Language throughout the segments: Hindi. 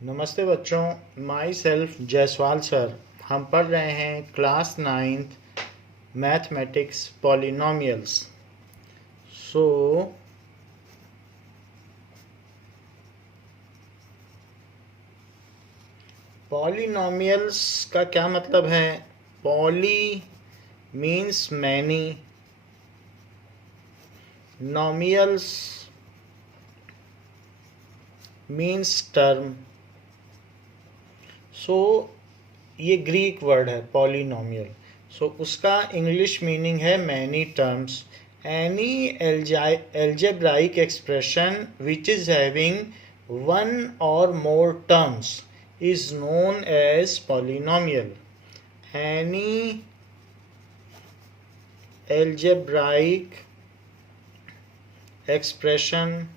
नमस्ते बच्चों, माई सेल्फ जायसवाल सर। हम पढ़ रहे हैं class 9th mathematics polynomials. So polynomials का क्या मतलब है? Poly means many, nomials means term. So ये ग्रीक वर्ड है पॉलिनोमियल। सो उसका इंग्लिश मीनिंग है many terms. Any algebraic expression which is having one or more terms is known as polynomial. Any algebraic expression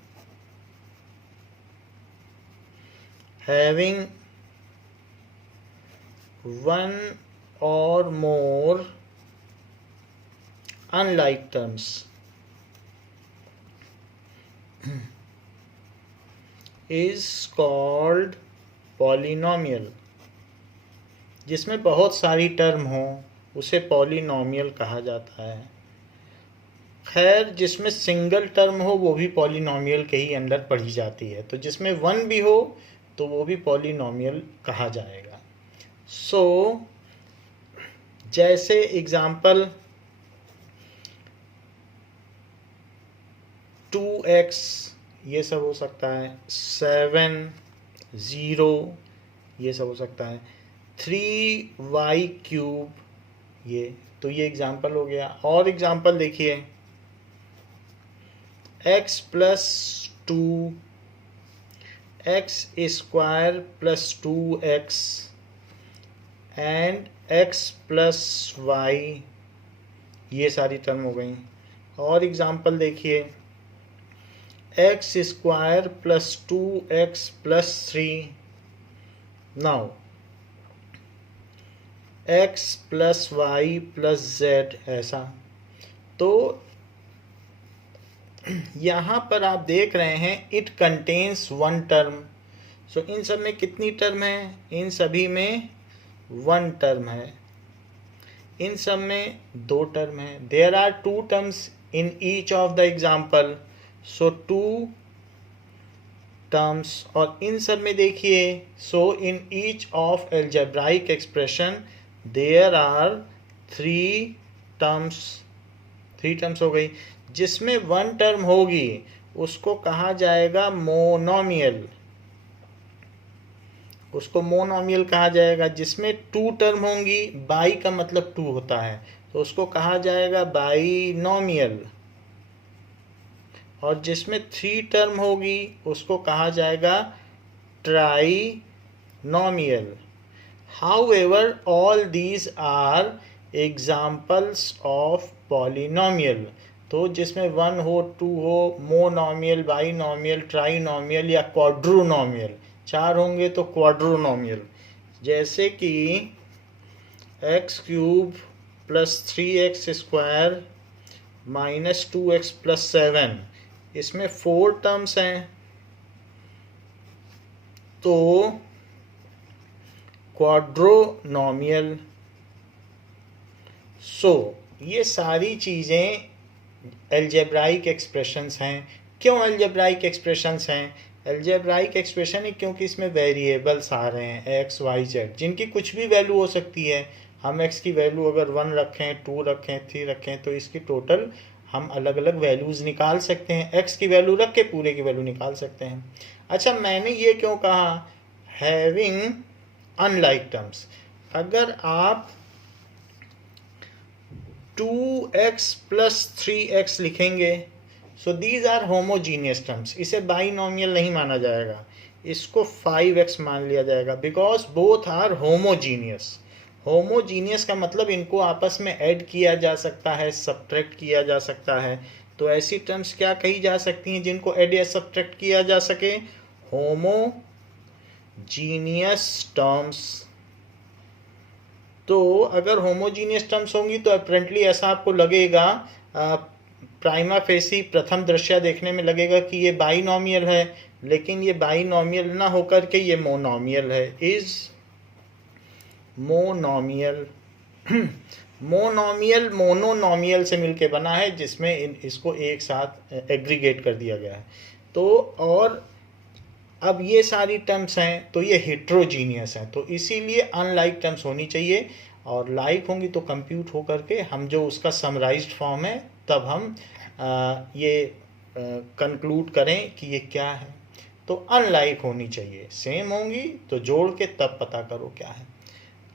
having one or more unlike terms is called polynomial. जिसमें बहुत सारी टर्म हो उसे पॉलिनोमियल कहा जाता है। खैर, जिसमें सिंगल टर्म हो वो भी पॉलिनोमियल के ही अंडर पढ़ी जाती है, तो जिसमें वन भी हो तो वो भी पॉलिनोमियल कहा जाएगा। जैसे एग्जाम्पल 2x ये सब हो सकता है, 7 0 ये सब हो सकता है, 3y³ ये एग्जाम्पल हो गया। और एग्जाम्पल देखिए, x + 2 x² + 2x and x + y ये सारी टर्म हो गई। और एग्जाम्पल देखिए, x² + 2x + 3 now x + y + z ऐसा। तो यहाँ पर आप देख रहे हैं इट कंटेन्स वन टर्म। सो इन सब में कितनी टर्म है? इन सभी में वन टर्म है। इन सब में दो टर्म है। There are two terms in each of the example. So two terms. और इन सब में देखिए, so in each of algebraic expression there are three terms. Three terms हो गई। जिसमें वन टर्म होगी उसको कहा जाएगा मोनोमियल। उसको मोनोमियल कहा जाएगा। जिसमें टू टर्म होंगी, बाई का मतलब टू होता है, तो उसको कहा जाएगा बाइनोमियल। और जिसमें थ्री टर्म होगी उसको कहा जाएगा trinomial. However all these are examples of polynomial. तो जिसमें वन हो, टू हो, मोनोमियल, बाइनोमियल, ट्राइनोमियल या क्वाड्रोनोमियल, चार होंगे तो क्वाड्रोनोमियल। जैसे कि x³ + 3x² - 2x + 7 इसमें 4 टर्म्स हैं, तो क्वाड्रोनोमियल। ये सारी चीज़ें एल्जेब्राइक एक्सप्रेशंस हैं। क्यों एल्जेब्राइक एक्सप्रेशंस हैं? एल्जेब्राइक एक्सप्रेशन है क्योंकि इसमें वेरिएबल्स आ रहे हैं x, y, z, जिनकी कुछ भी वैल्यू हो सकती है। हम x की वैल्यू अगर 1 रखें, 2 रखें, 3 रखें, तो इसकी टोटल हम अलग अलग वैल्यूज़ निकाल सकते हैं। x की वैल्यू रख के पूरे की वैल्यू निकाल सकते हैं। अच्छा, मैंने ये क्यों कहा हैविंग अनलाइक टर्म्स? अगर आप 2x + 3x लिखेंगे, so these are homogeneous terms. इसे बाइनोमियल नहीं माना जाएगा, इसको 5x मान लिया जाएगा, because both are homogeneous. Homogeneous का मतलब इनको आपस में ऐड किया जा सकता है, सब्ट्रैक्ट किया जा सकता है। तो ऐसी टर्म्स क्या कही जा सकती हैं जिनको ऐड या सब्ट्रैक्ट किया जा सके? Homogeneous terms. तो अगर होमोजीनियस टर्म्स होंगी तो अपेरेंटली ऐसा आपको लगेगा, प्राइमा फेसी प्रथम दृश्य देखने में लगेगा कि ये बाइनोमियल है, लेकिन ये बाइनॉमियल ना होकर के ये मोनोमियल है, इज मोनोमियल। मोनोमियल मोनोनॉमियल से मिलके बना है, जिसमें इसको एक साथ एग्रीगेट कर दिया गया है। तो और अब ये सारी टर्म्स हैं तो ये हेट्रोजीनियस हैं, तो इसीलिए अनलाइक टर्म्स होनी चाहिए, और लाइक होंगी तो कंप्यूट हो करके हम जो उसका समराइज्ड फॉर्म है तब हम ये कंक्लूड करें कि ये क्या है। तो अनलाइक होनी चाहिए, सेम होंगी तो जोड़ के तब पता करो क्या है।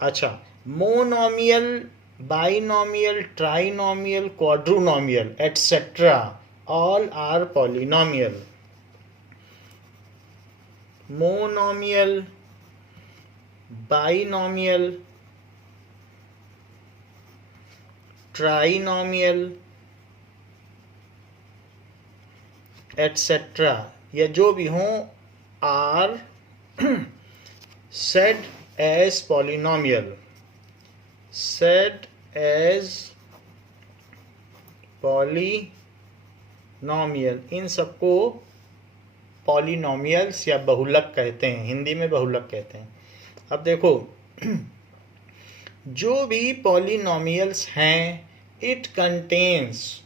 अच्छा, monomial, binomial, trinomial, quadronomial etcetera all are polynomial. Monomial, binomial, trinomial etcetera, या जो भी हों, are said as polynomial, said as polynomial. इन सबको पॉलिनोमियल्स या बहुलक कहते हैं, हिंदी में बहुलक कहते हैं। अब देखो, जो भी पॉलिनोमियल्स हैं, it contains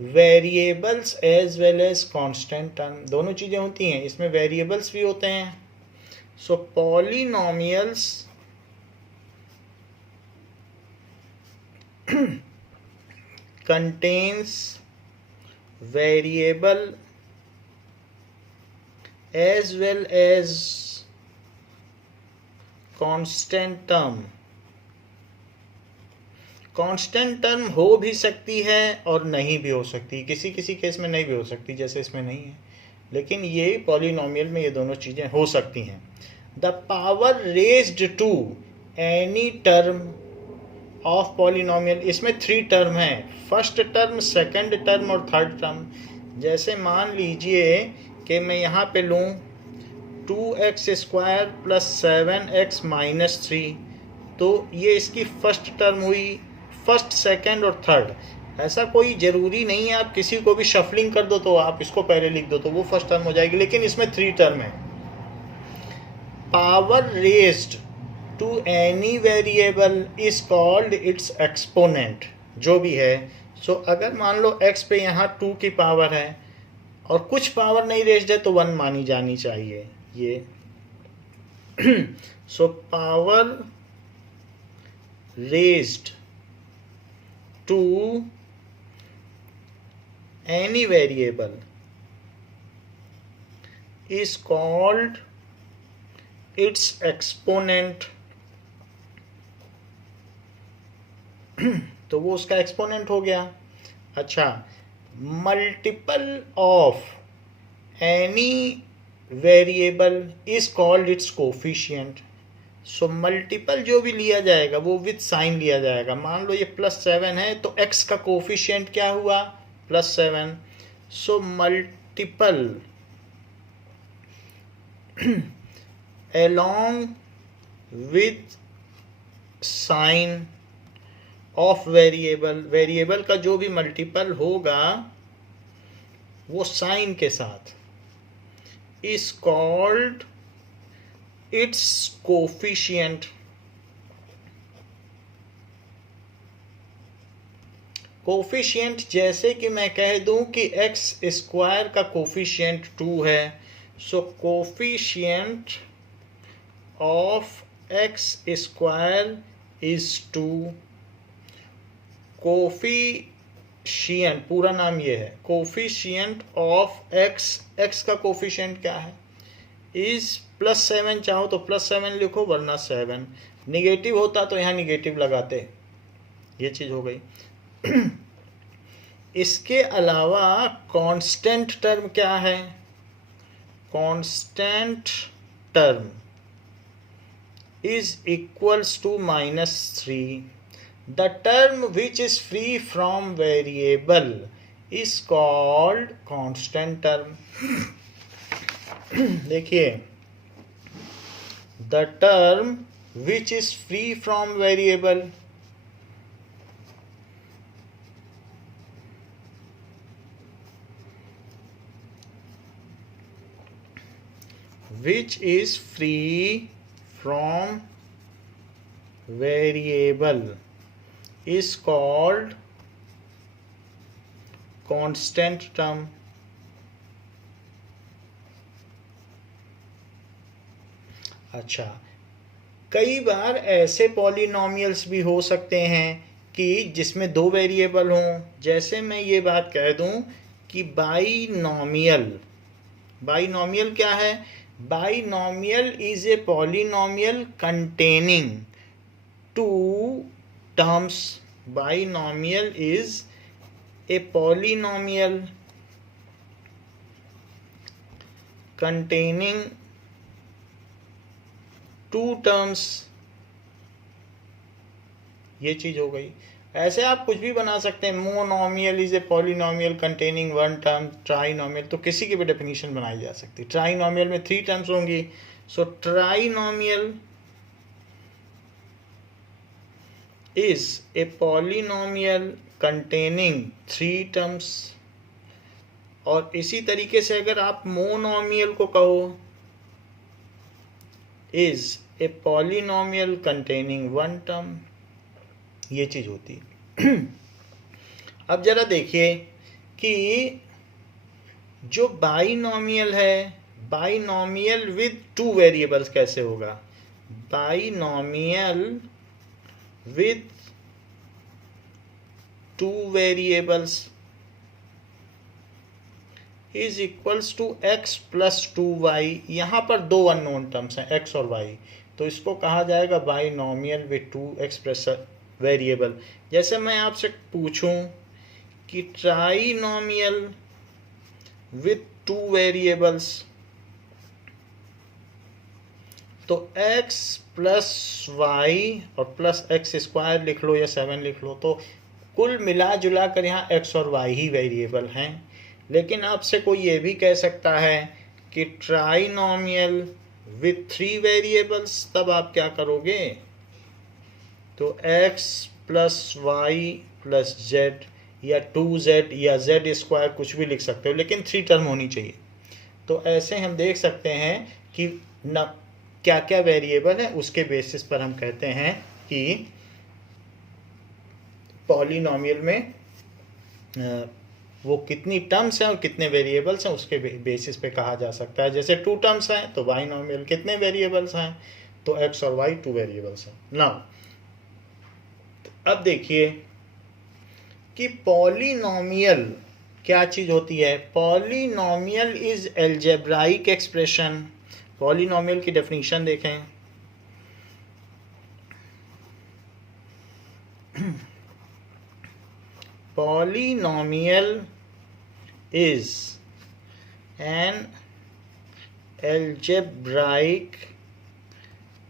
variables as well as constant term, दोनों चीज़ें होती हैं, इसमें वेरिएबल्स भी होते हैं। So polynomials contains variable as well as constant term। Constant term हो भी सकती है और नहीं भी हो सकती, किसी किसी केस में नहीं भी हो सकती, जैसे इसमें नहीं है, लेकिन ये पॉलिनोमियल में ये दोनों चीज़ें हो सकती हैं। The power raised to any term of polynomial, इसमें 3 टर्म हैं, फर्स्ट टर्म, सेकंड टर्म और थर्ड टर्म। जैसे मान लीजिए कि मैं यहाँ पे लूँ 2x² + 7x - 3, तो ये इसकी फर्स्ट टर्म हुई, फर्स्ट, सेकंड और थर्ड। ऐसा कोई ज़रूरी नहीं है, आप किसी को भी शफलिंग कर दो तो आप इसको पहले लिख दो तो वो फर्स्ट टर्म हो जाएगी, लेकिन इसमें 3 टर्म है। Power raised to any variable is called its exponent, जो भी है। सो अगर मान लो x पे यहाँ 2 की पावर है और कुछ पावर नहीं रेज्ड है तो 1 मानी जानी चाहिए ये। So power raised to any variable is called its exponent। तो वो उसका एक्सपोनेंट हो गया। अच्छा, multiple of any variable is called it's coefficient. So multiple जो भी लिया जाएगा वो विथ साइन लिया जाएगा। मान लो ये +7 है तो x का कोफिशिएंट क्या हुआ, +7। So multiple along with sign of variable, variable का जो भी मल्टीपल होगा वो साइन के साथ, is called its coefficient। Coefficient जैसे कि मैं कह दूं कि x² का कोफिशिएंट 2 है, so coefficient of x² is 2। Coefficient पूरा नाम ये है, कोफिशिएंट ऑफ x का कोफिशिएंट क्या है, इज +7। चाहो तो +7 लिखो, वरना 7। निगेटिव होता तो यहाँ निगेटिव लगाते, ये चीज़ हो गई। इसके अलावा कांस्टेंट टर्म क्या है, constant term is equals to -3। The term which is free from variable is called constant term। देखिए, the term which is free from variable, which is free from variable is called constant term. अच्छा, कई बार ऐसे पॉलिनॉमियल्स भी हो सकते हैं कि जिसमें दो वेरिएबल हों। जैसे मैं ये बात कह दूं कि बाइनॉमियल, बाइनॉमियल क्या है? Binomial is a polynomial containing two terms. Binomial is a polynomial containing two terms. ये चीज हो गई। ऐसे आप कुछ भी बना सकते हैं। Monomial is a polynomial containing one term. Trinomial, तो किसी की भी डेफिनेशन बनाई जा सकती है। ट्राइनॉमियल में 3 टर्म्स होंगी। So trinomial is a polynomial containing 3 terms. और इसी तरीके से अगर आप मोनोमियल को कहो, is a polynomial containing 1 term. ये चीज होती है। अब जरा देखिए कि जो बाइनॉमियल है, बाइनॉमियल विद 2 वेरिएबल्स कैसे होगा? Binomial with 2 variables is equals to x plus 2y। यहाँ पर 2 अननोन टर्म्स हैं, x और y, तो इसको कहा जाएगा बाइनॉमियल विद 2 एक्सप्रेशन वेरिएबल। जैसे मैं आपसे पूछूं कि ट्राइनॉमियल विद 2 वेरिएबल्स, तो x प्लस वाई और प्लस एक्स स्क्वायर लिख लो या 7 लिख लो, तो कुल मिला जुला कर यहाँ x और y ही वेरिएबल हैं। लेकिन आपसे कोई ये भी कह सकता है कि ट्राइनॉमियल विथ 3 वेरिएबल्स, तब आप क्या करोगे? तो x plus y plus z या 2z या z स्क्वायर कुछ भी लिख सकते हो, लेकिन 3 टर्म होनी चाहिए। तो ऐसे हम देख सकते हैं कि न क्या क्या वेरिएबल है, उसके बेसिस पर हम कहते हैं कि पॉलिनॉमियल में वो कितनी टर्म्स हैं और कितने वेरिएबल्स हैं, उसके बेसिस पे कहा जा सकता है। जैसे 2 टर्म्स हैं तो बाइनॉमियल कितने वेरिएबल्स हैं? तो x और y 2 वेरिएबल्स हैं। नाउ अब देखिए कि पॉलिनॉमियल क्या चीज होती है। Polynomial is algebraic expression. Polynomial की डेफिनेशन देखें। Polynomial is an algebraic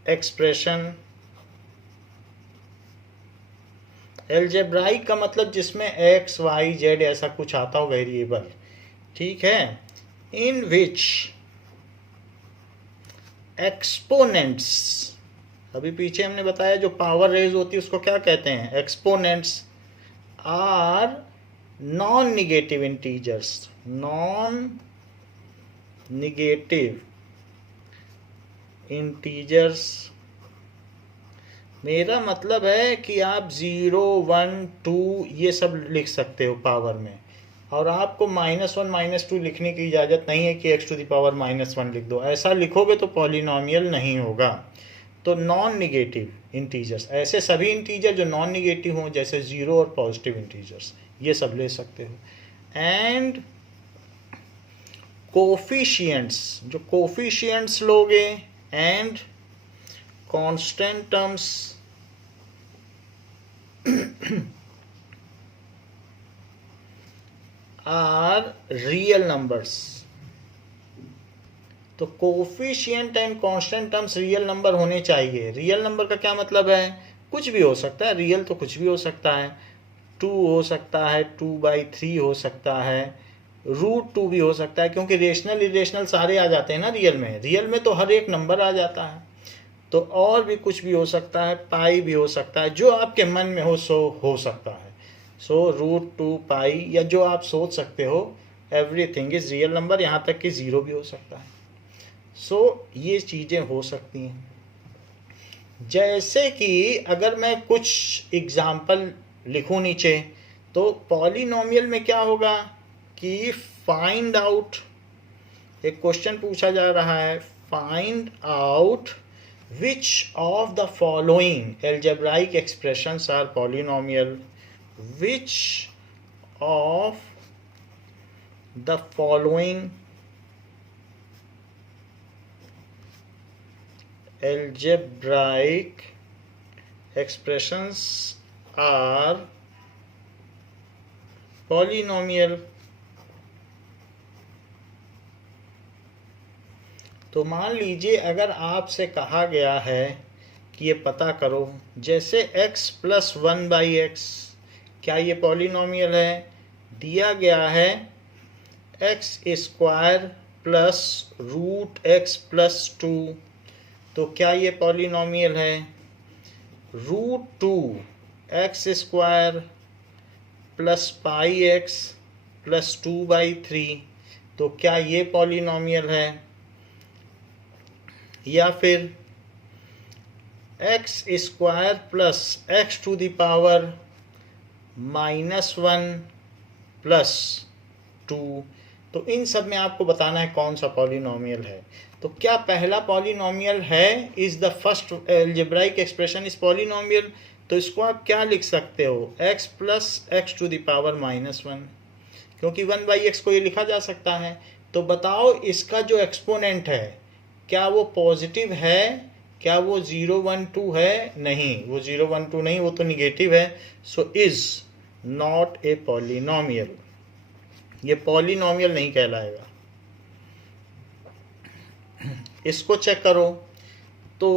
expression। algebraic का मतलब जिसमें x, y, z ऐसा कुछ आता हो वेरिएबल, ठीक है। in which exponents, अभी पीछे हमने बताया जो पावर रेज होती है उसको क्या कहते हैं? Exponents are non negative integers. Non negative integers मेरा मतलब है कि आप 0, 1, 2 ये सब लिख सकते हो पावर में, और आपको -1, -2 लिखने की इजाज़त नहीं है कि x टू द पावर -1 लिख दो। ऐसा लिखोगे तो पॉलिनॉमियल नहीं होगा। तो नॉन निगेटिव इंटीजर्स, ऐसे सभी इंटीजर जो नॉन निगेटिव हों, जैसे 0 और पॉजिटिव इंटीजर्स, ये सब ले सकते हो। एंड कोफिशिएंट्स, जो कोफिशिएंट्स लोगे, and constant terms are real numbers. तो coefficient and constant terms real number होने चाहिए। रियल नंबर का क्या मतलब है? कुछ भी हो सकता है, रियल तो कुछ भी हो सकता है। 2 हो सकता है, 2/3 हो सकता है, √2 भी हो सकता है, क्योंकि रेशनल इरेशनल सारे आ जाते हैं ना रियल में। रियल में तो हर एक नंबर आ जाता है। तो और भी कुछ भी हो सकता है, पाई भी हो सकता है, जो आपके मन में हो सो हो सकता है। सो √2 पाई या जो आप सोच सकते हो, एवरीथिंग इज रियल नंबर, यहाँ तक कि 0 भी हो सकता है। सो ये चीज़ें हो सकती हैं। जैसे कि अगर मैं कुछ एग्जाम्पल लिखूं नीचे, तो पॉलिनोमियल में क्या होगा कि फाइंड आउट, एक क्वेश्चन पूछा जा रहा है, find out which of the following algebraic expressions are polynomial, which of the following algebraic expressions are polynomial। तो मान लीजिए अगर आपसे कहा गया है कि ये पता करो, जैसे x प्लस 1/x, क्या ये पॉलिनोमियल है? दिया गया है x square plus root x plus 2, तो क्या ये पॉलिनोमियल है? Root 2 x square plus pi x plus 2/3, तो क्या ये पॉलिनोमियल है? या फिर x square plus x to the power -1 plus 2, तो इन सब में आपको बताना है कौन सा पॉलिनोमियल है। तो क्या पहला पॉलिनोमियल है, is the first algebraic expression is polynomial, तो इसको आप क्या लिख सकते हो, x plus x to the power -1, क्योंकि 1/x को ये लिखा जा सकता है। तो बताओ इसका जो एक्सपोनेंट है क्या वो पॉजिटिव है, क्या वो 0 1 2 है? नहीं, वो 0 1 2 नहीं, वो तो निगेटिव है। So is not a polynomial, ये पॉलिनोमियल नहीं कहलाएगा। इसको चेक करो, तो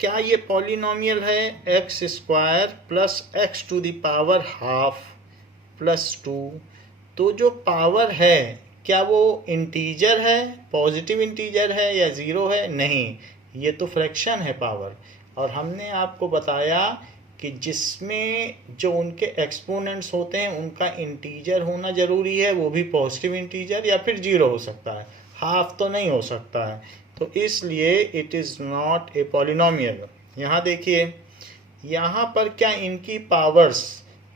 क्या ये पॉलिनोमियल है? x square plus x to the power half plus 2, तो जो पावर है क्या वो इंटीजर है, पॉजिटिव इंटीजर है या ज़ीरो है? नहीं, ये तो फ्रैक्शन है पावर। और हमने आपको बताया कि जिसमें जो उनके एक्सपोनेंट्स होते हैं उनका इंटीजर होना ज़रूरी है, वो भी पॉजिटिव इंटीजर या फिर ज़ीरो हो सकता है, हाफ तो नहीं हो सकता है। तो इसलिए it is not a polynomial. यहाँ देखिए, यहाँ पर क्या इनकी पावर्स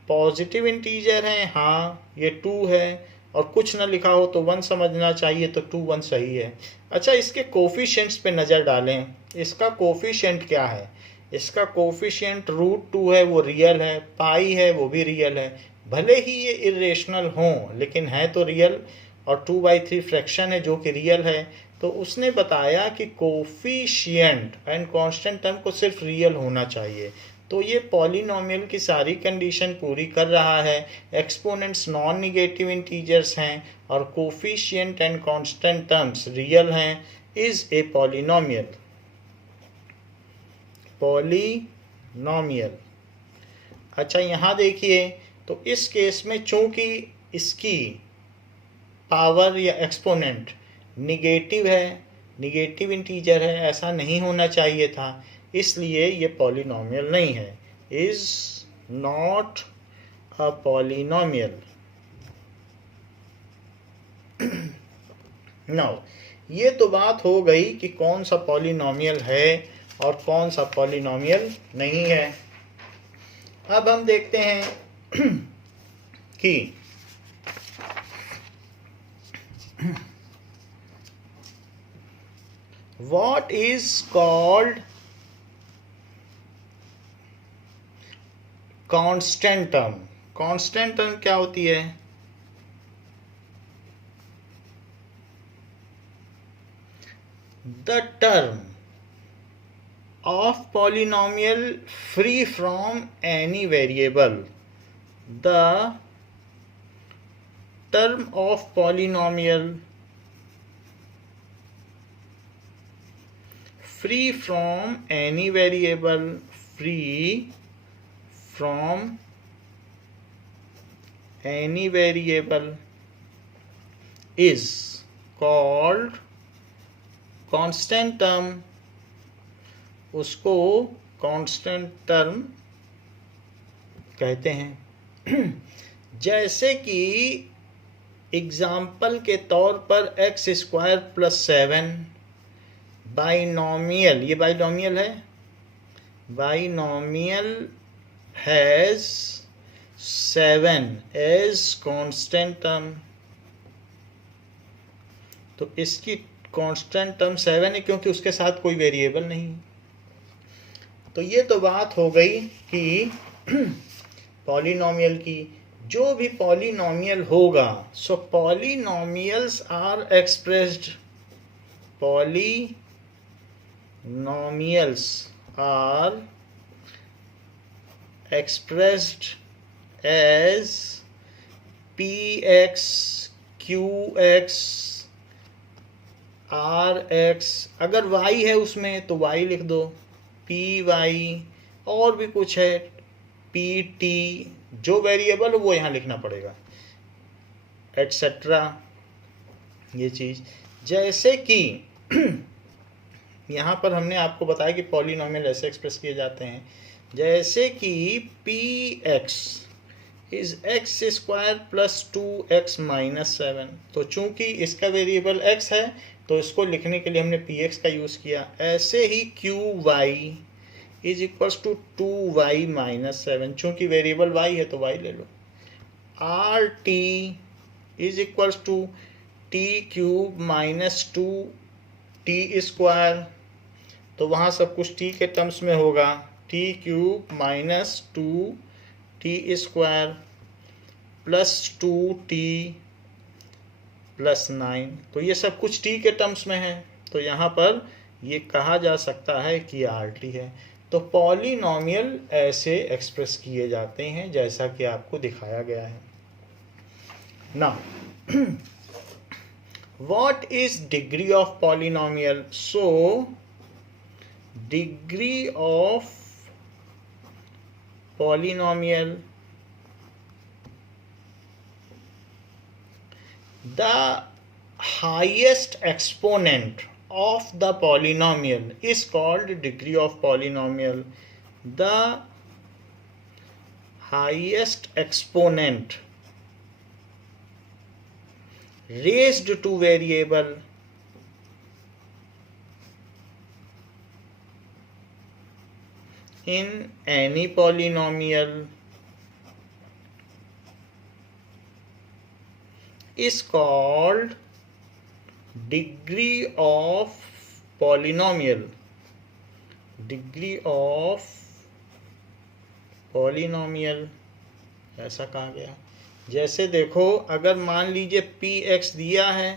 पॉजिटिव इंटीजर हैं? हाँ, ये 2 है, और कुछ ना लिखा हो तो 1 समझना चाहिए, तो 2 1 सही है। अच्छा, इसके कोफिशिएंट्स पे नज़र डालें। इसका कोफिशिएंट क्या है? इसका कोफिशिएंट √2 है, वो रियल है, पाई है, वो भी रियल है। भले ही ये इरेशनल हों, लेकिन है तो रियल, और 2/3 फ्रैक्शन है जो कि रियल है। तो उसने बताया कि कोफिशिएंट एंड कांस्टेंट टर्म को सिर्फ रियल होना चाहिए, तो ये पॉलिनोमियल की सारी कंडीशन पूरी कर रहा है। एक्सपोनेंट्स नॉन निगेटिव इंटीजर्स हैं और coefficient and constant terms real हैं, इज ए पॉलिनोमियल। पॉलिनोमियल। अच्छा, यहाँ देखिए, तो इस केस में चूंकि इसकी पावर या एक्सपोनेंट निगेटिव है, निगेटिव इंटीजर है, ऐसा नहीं होना चाहिए था, इसलिए ये पॉलिनोमियल नहीं है, is not a polynomial. Now ये तो बात हो गई कि कौन सा पॉलिनोमियल है और कौन सा पॉलिनोमियल नहीं है। अब हम देखते हैं कि what is called constant term. Constant term क्या होती है? The term of polynomial free from any variable. The term of polynomial free from any variable, free from any variable is called constant term। उसको constant term कहते हैं। जैसे कि एग्जाम्पल के तौर पर x² + 7, बाइनोमियल, ये बाइनोमियल है, binomial has 7 as constant term, तो इसकी कांस्टेंट टर्म 7 है क्योंकि उसके साथ कोई वेरिएबल नहीं। तो ये तो बात हो गई कि पॉलिनोमियल की। जो भी पॉलिनोमियल होगा, so polynomials are expressed, polynomials are expressed as px, qx, rx, अगर y है उसमें तो y लिख दो, py, और भी कुछ है pt, जो वेरिएबल हो वो यहाँ लिखना पड़ेगा, एटसेट्रा। ये चीज़ जैसे कि यहाँ पर हमने आपको बताया कि पॉलिनोमियल ऐसे एक्सप्रेस किए जाते हैं, जैसे कि px is x square plus 2x minus 7। तो चूंकि इसका वेरिएबल x है तो इसको लिखने के लिए हमने px का यूज़ किया। ऐसे ही qy is equals to 2y minus 7, चूंकि वेरिएबल y है तो y ले लो। rt is equals to t cube minus 2t square, तो वहाँ सब कुछ t के टर्म्स में होगा, t cube minus 2t square plus 2t plus 9, तो ये सब कुछ t के टर्म्स में है, तो यहाँ पर ये कहा जा सकता है कि rt है। तो पॉलिनोमियल ऐसे एक्सप्रेस किए जाते हैं जैसा कि आपको दिखाया गया है ना। What is degree of polynomial? So degree of polynomial, the highest exponent of the polynomial is called degree of polynomial. The highest exponent raised to variable in any polynomial is called degree of polynomial. Degree of polynomial ऐसा कहा गया। जैसे देखो, अगर मान लीजिए px दिया है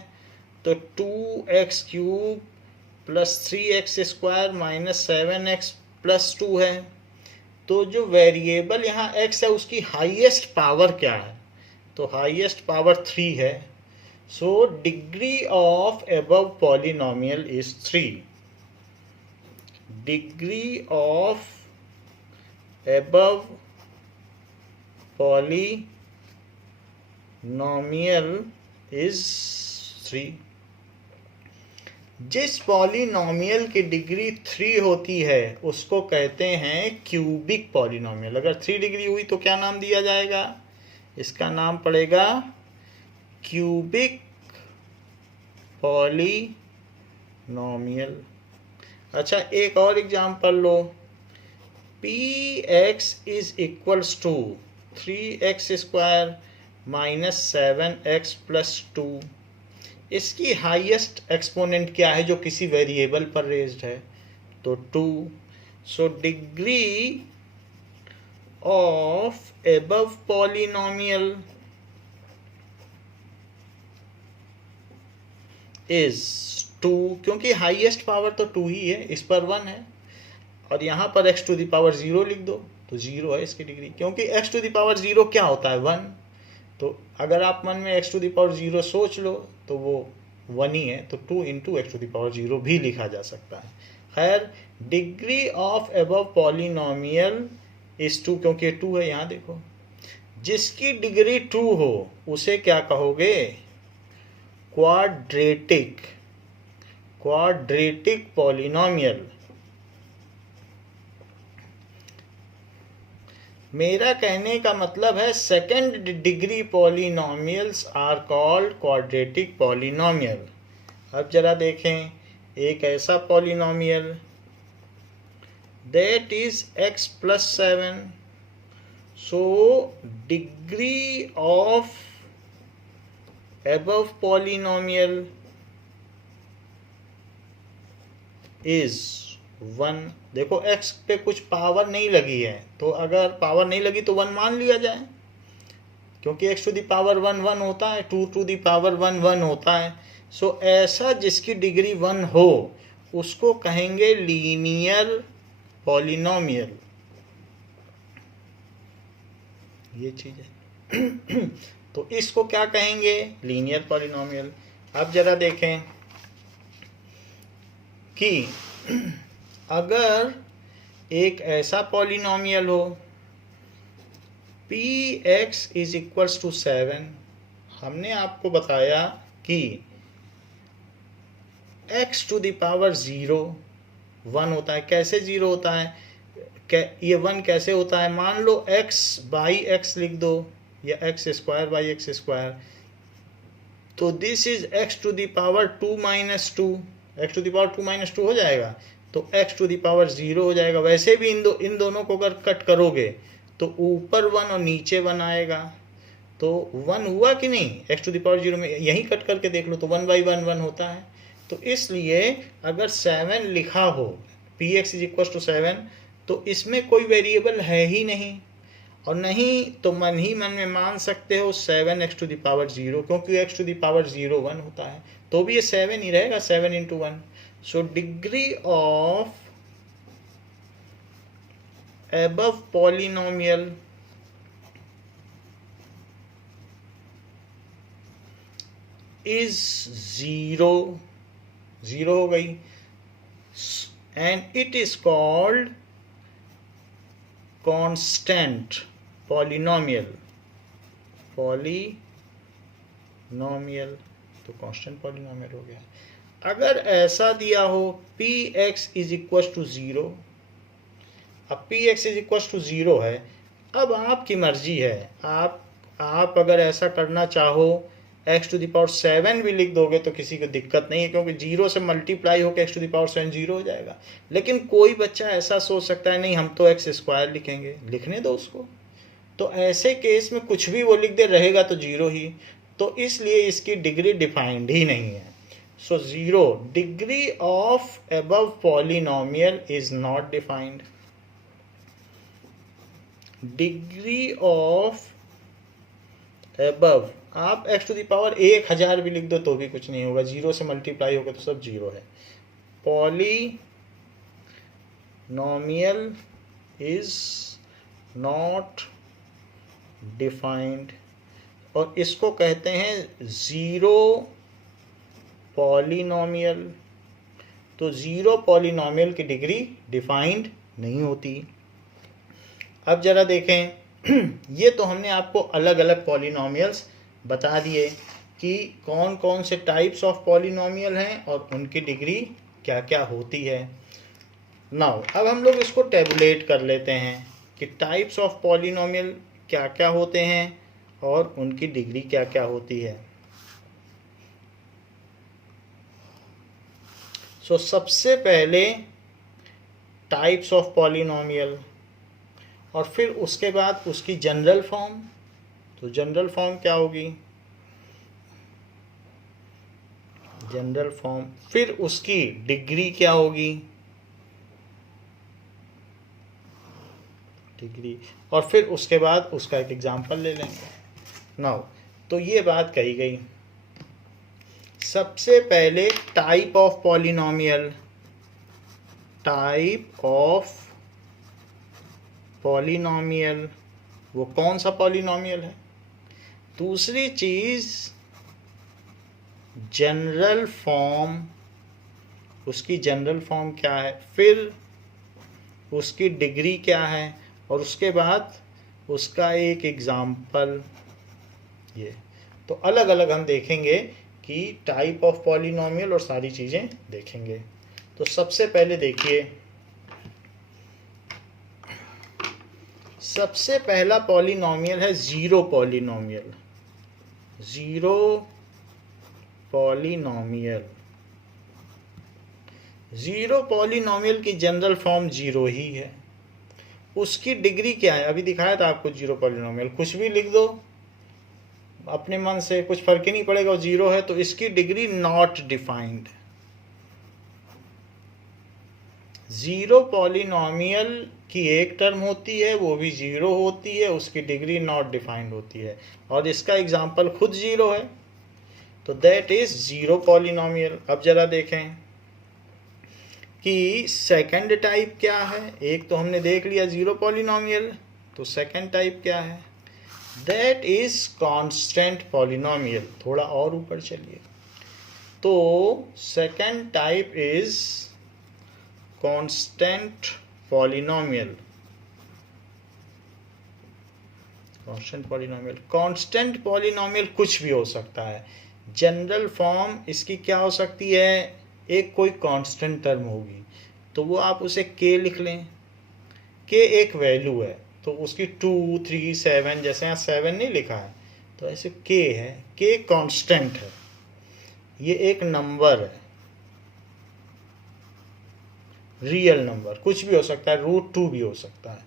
तो 2x cube plus 3x square minus 7x plus 2 है, तो जो वेरिएबल यहाँ x है उसकी हाईएस्ट पावर क्या है, तो हाईएस्ट पावर 3 है। So degree of above polynomial is 3। Degree of above polynomial is 3। जिस पॉलिनोमियल की डिग्री 3 होती है उसको कहते हैं क्यूबिक पॉलिनोमियल। अगर 3 डिग्री हुई तो क्या नाम दिया जाएगा, इसका नाम पड़ेगा क्यूबिक पॉलिनोमियल। अच्छा, एक और एग्जांपल लो, px is equals to 3x square minus 7x plus 2। इसकी हाईएस्ट एक्सपोनेंट क्या है जो किसी वेरिएबल पर रेज्ड है, तो 2। So degree of above polynomial is 2, क्योंकि हाईएस्ट पावर तो 2 ही है, इस पर 1 है, और यहाँ पर x टू द पावर 0 लिख दो तो 0 है इसकी डिग्री, क्योंकि x टू द पावर 0 क्या होता है, 1। तो अगर आप मन में x टू द पावर 0 सोच लो तो वो 1 ही है, तो 2 into x to the power 0 भी लिखा जा सकता है। खैर, degree of above polynomial is 2, क्योंकि 2 है, यहाँ देखो। जिसकी डिग्री 2 हो उसे क्या कहोगे, क्वाड्रेटिक, क्वाड्रेटिक पॉलिनोमियल। मेरा कहने का मतलब है second degree polynomials are called quadratic polynomial. अब जरा देखें, एक ऐसा polynomial that is x plus 7, so degree of above polynomial is 1। देखो x पे कुछ पावर नहीं लगी है, तो अगर पावर नहीं लगी तो 1 मान लिया जाए, क्योंकि x टू दी पावर 1 1 होता है, 2 टू दी पावर 1 1 होता है। सो ऐसा जिसकी डिग्री 1 हो उसको कहेंगे लीनियर पॉलिनोमियल। ये चीज है तो इसको क्या कहेंगे? Linear polynomial. अब जरा देखें कि अगर एक ऐसा पॉलिनोमियल हो px इज इक्वल्स टू 7, हमने आपको बताया कि x टू द पावर 0 1 होता है। कैसे 0 होता है? ये 1 कैसे होता है? मान लो x बाई एक्स लिख दो, या X square by X square, तो this is x to the power 2 minus 2, x to the power 2 minus 2 हो जाएगा, तो x टू द पावर 0 हो जाएगा। वैसे भी इन दोनों को अगर कट करोगे तो ऊपर 1 और नीचे 1 आएगा, तो 1 हुआ कि नहीं? x टू द पावर 0 में यहीं कट करके देख लो, तो 1 बाई 1 1 होता है। तो इसलिए अगर 7 लिखा हो px इज इक्वल टू 7, तो इसमें कोई वेरिएबल है ही नहीं, और नहीं तो मन ही मन में मान सकते हो 7x टू द पावर 0, क्योंकि x टू द पावर 0 1 होता है, तो भी ये 7 ही रहेगा, 7 into 1। So degree of above polynomial is 0, 0 हो गई, and it is called constant polynomial, तो constant polynomial हो गया। अगर ऐसा दिया हो px इज इक्वल टू 0, अब px इज इक्वल टू 0 है, अब आपकी मर्जी है, आप अगर ऐसा करना चाहो x टू द पावर 7 भी लिख दोगे तो किसी को दिक्कत नहीं है, क्योंकि 0 से मल्टीप्लाई होकर x टू द पावर 7 0 हो जाएगा। लेकिन कोई बच्चा ऐसा सोच सकता है नहीं हम तो x स्क्वायर लिखेंगे, लिखने दो उसको, तो ऐसे केस में कुछ भी वो लिख दे रहेगा तो 0 ही, तो इसलिए इसकी डिग्री डिफाइंड ही नहीं है। सो 0 degree of above polynomial is not defined. Degree of above, आप x टू द पावर 1000 भी लिख दो तो भी कुछ नहीं होगा, 0 से मल्टीप्लाई होगा तो सब 0 है। पॉलिनोमियल इज नॉट डिफाइंड, और इसको कहते हैं 0 पॉलिनोमियल। तो 0 पॉलिनोमियल की डिग्री डिफाइंड नहीं होती। अब जरा देखें ये तो हमने आपको अलग अलग पॉलिनोमियल्स बता दिए कि कौन कौन से टाइप्स ऑफ पॉलिनोमियल हैं और उनकी डिग्री क्या क्या होती है। नाउ अब हम लोग इसको टेबुलेट कर लेते हैं कि टाइप्स ऑफ पॉलिनोमियल क्या क्या होते हैं और उनकी डिग्री क्या क्या होती है। सो सबसे पहले टाइप्स ऑफ पॉलिनोमियल, और फिर उसके बाद उसकी जनरल फॉर्म। तो जनरल फॉर्म क्या होगी? जनरल फॉर्म, फिर उसकी डिग्री क्या होगी? डिग्री, और फिर उसके बाद उसका एक एग्जांपल ले लेंगे। नाउ तो ये बात कही गई। सबसे पहले type of polynomial, type of polynomial वो कौन सा पॉलिनोमियल है। दूसरी चीज जनरल फॉर्म, उसकी जनरल फॉर्म क्या है, फिर उसकी डिग्री क्या है, और उसके बाद उसका एक एग्जाम्पल। ये तो अलग अलग हम देखेंगे कि टाइप ऑफ पॉलिनोमियल और सारी चीज़ें देखेंगे। तो सबसे पहले देखिए, सबसे पहला पॉलिनोमियल है zero polynomial. Zero polynomial zero polynomial की जनरल फॉर्म जीरो ही है। उसकी डिग्री क्या है, अभी दिखाया था आपको जीरो पॉलिनॉमियल, कुछ भी लिख दो अपने मन से, कुछ फर्क ही नहीं पड़ेगा, जीरो है तो इसकी degree not defined. Zero polynomial की एक टर्म होती है, वो भी जीरो होती है, उसकी डिग्री नॉट डिफाइंड होती है, और इसका एग्जाम्पल खुद जीरो है, तो दैट इज जीरो पॉलिनॉमियल। अब जरा देखें कि सेकंड टाइप क्या है। एक तो हमने देख लिया जीरो पॉलिनॉमियल, तो सेकंड टाइप क्या है, दैट इज कांस्टेंट पॉलिनॉमियल। थोड़ा और ऊपर चलिए, तो second type is constant polynomial. Constant polynomial, constant polynomial कुछ भी हो सकता है। जनरल फॉर्म इसकी क्या हो सकती है, एक कोई कांस्टेंट टर्म होगी, तो वो आप उसे k लिख लें, k एक वैल्यू है, तो उसकी 2, 3, 7, जैसे यहाँ 7 नहीं लिखा है, तो ऐसे k है, k कांस्टेंट है, ये एक नंबर है, रियल नंबर, कुछ भी हो सकता है, √2 भी हो सकता है।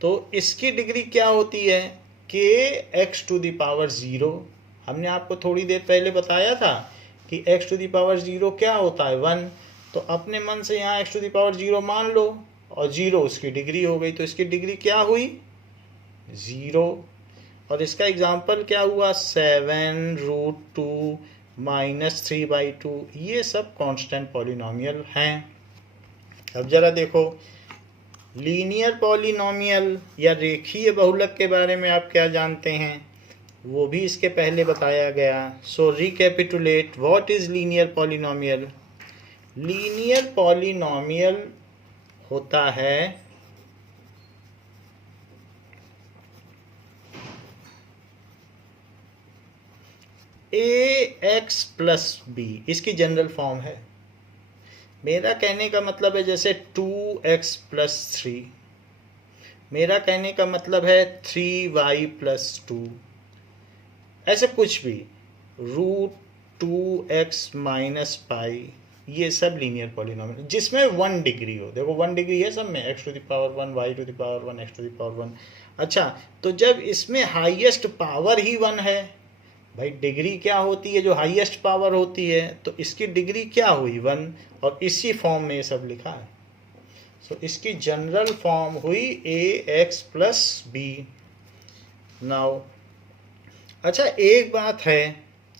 तो इसकी डिग्री क्या होती है, k x⁻0। हमने आपको थोड़ी देर पहले बताया था कि x⁻0 क्या होता है, 1। तो अपने मन से यहाँ x⁻0 मान लो, और 0 उसकी डिग्री हो गई, तो इसकी डिग्री क्या हुई, 0। और इसका एग्जाम्पल क्या हुआ, 7 √2 -3/2, ये सब कांस्टेंट पॉलिनॉमियल हैं। अब जरा देखो लीनियर पॉलिनॉमियल या रेखीय बहुलक के बारे में आप क्या जानते हैं, वो भी इसके पहले बताया गया। So recapitulate, what is linear polynomial. Linear polynomial होता है ax + b, इसकी जनरल फॉर्म है। मेरा कहने का मतलब है जैसे 2x + 3, मेरा कहने का मतलब है 3y + 2, ऐसे कुछ भी, √2x - π, ये सब लीनियर पॉलिनॉमियल जिसमें 1 डिग्री हो। देखो 1 डिग्री है सब में, x⁻1 y⁻1 x⁻1। अच्छा, तो जब इसमें हाईएस्ट पावर ही 1 है, भाई डिग्री क्या होती है, जो हाईएस्ट पावर होती है, तो इसकी डिग्री क्या हुई, 1, और इसी फॉर्म में ये सब लिखा है। सो इसकी जनरल फॉर्म हुई ax + b। नाउ अच्छा, एक बात है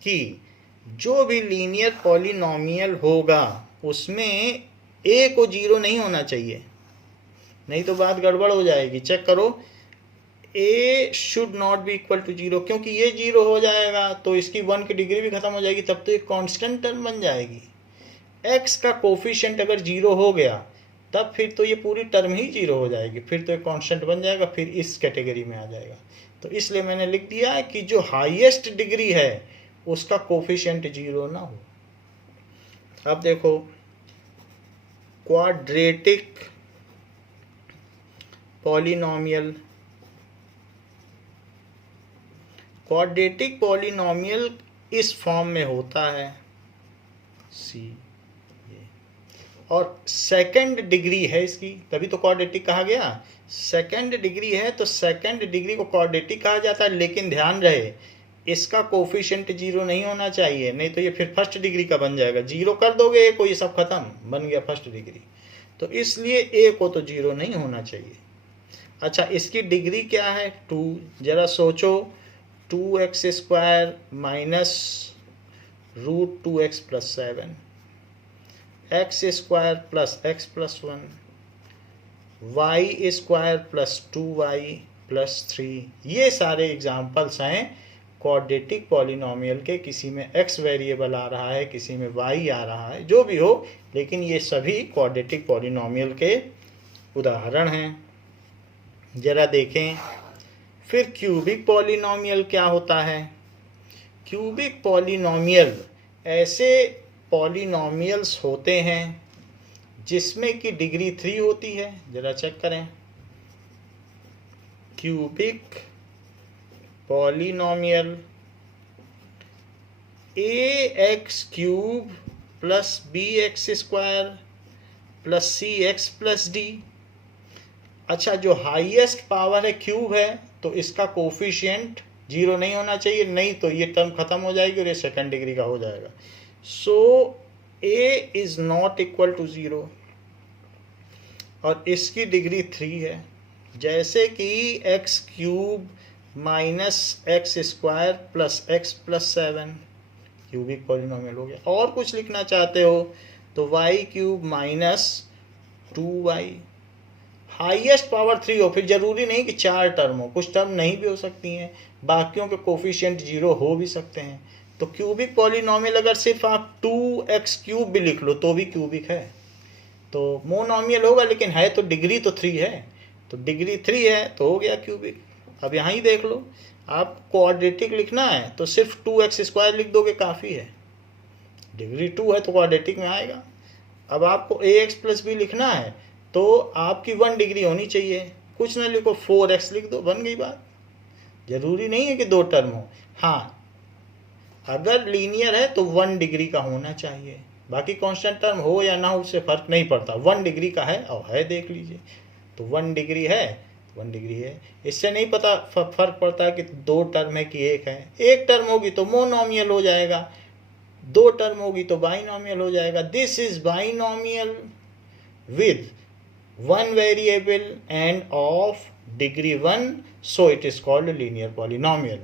कि जो भी लीनियर पॉलिनॉमियल होगा उसमें a को 0 नहीं होना चाहिए, नहीं तो बात गड़बड़ हो जाएगी। चेक करो, a should not be equal to 0, क्योंकि ये 0 हो जाएगा तो इसकी 1 की डिग्री भी खत्म हो जाएगी, तब तो एक कांस्टेंट टर्म बन जाएगी। x का कोफिशिएंट अगर 0 हो गया तब फिर तो ये पूरी टर्म ही 0 हो जाएगी, फिर तो एक कांस्टेंट बन जाएगा, फिर इस कैटेगरी में आ जाएगा। तो इसलिए मैंने लिख दिया है कि जो हाईएस्ट डिग्री है उसका कोफिशिएंट 0 ना हो। अब देखो क्वाड्रेटिक पॉलिनॉमियल, क्वाड्रेटिक पॉलिनॉमियल इस फॉर्म में होता है सी, और सेकंड डिग्री है इसकी, तभी तो क्वाड्रेटिक कहा गया। सेकंड डिग्री है तो सेकंड डिग्री को क्वाड्रेटिक कहा जाता है, लेकिन ध्यान रहे इसका कोफिशिएंट 0 नहीं होना चाहिए, नहीं तो ये फिर फर्स्ट डिग्री का बन जाएगा। 0 कर दोगे को, ये सब खत्म, बन गया फर्स्ट डिग्री। तो इसलिए ए को तो 0 नहीं होना चाहिए। अच्छा, इसकी डिग्री क्या है, 2। जरा सोचो, 2x² - √2x + 7, x² + x + 1, y² + 2y + 3, ये सारे एग्जाम्पल्स हैं क्वाड्रेटिक पॉलिनॉमियल के। किसी में x वेरिएबल आ रहा है, किसी में y आ रहा है, जो भी हो, लेकिन ये सभी क्वाड्रेटिक पॉलिनॉमियल के उदाहरण हैं। जरा देखें फिर क्यूबिक पॉलिनॉमियल क्या होता है। क्यूबिक पॉलिनॉमियल ऐसे पॉलिनॉमियल्स होते हैं जिसमें की डिग्री 3 होती है। जरा चेक करें, cubic polynomial ax³ + bx² plus c x plus d. अच्छा, जो हाईएस्ट पावर है क्यूब है, तो इसका कोफिशिएंट 0 नहीं होना चाहिए, नहीं तो ये टर्म खत्म हो जाएगी और ये सेकंड डिग्री का हो जाएगा। So a is not equal to 0 और इसकी डिग्री 3 है। जैसे कि x cube minus x square plus x plus 7 cubic polynomial हो गया। और कुछ लिखना चाहते हो तो y cube minus 2y, highest power 3 हो, फिर जरूरी नहीं कि 4 टर्म हो, कुछ टर्म नहीं भी हो सकती हैं, बाकियों के कोफिशिएंट 0 हो भी सकते हैं। तो क्यूबिक पॉलिनोमियल अगर सिर्फ आप 2x क्यूब भी लिख लो तो भी क्यूबिक है, तो मोनोमियल होगा, लेकिन है तो डिग्री तो 3 है, तो डिग्री 3 है तो हो गया क्यूबिक। अब यहाँ ही देख लो, आप क्वाड्रेटिक लिखना है तो सिर्फ 2x स्क्वायर लिख दोगे काफ़ी है, डिग्री 2 है तो क्वाड्रेटिक में आएगा। अब आपको ax प्लस बी लिखना है तो आपकी 1 डिग्री होनी चाहिए, कुछ ना लिखो 4x लिख दो, बन गई बात। जरूरी नहीं है कि 2 टर्म हो, हाँ अगर लीनियर है तो 1 डिग्री का होना चाहिए, बाकी कांस्टेंट टर्म हो या ना हो उससे फर्क नहीं पड़ता, 1 डिग्री का है और है देख लीजिए, तो 1 डिग्री है, 1 डिग्री है। इससे नहीं पता फर्क पड़ता कि 2 टर्म है कि 1 है, 1 टर्म होगी तो मोनोमियल हो जाएगा, 2 टर्म होगी तो बाइनोमियल हो जाएगा। This is binomial with 1 variable and of degree 1, so it is called a linear polynomial.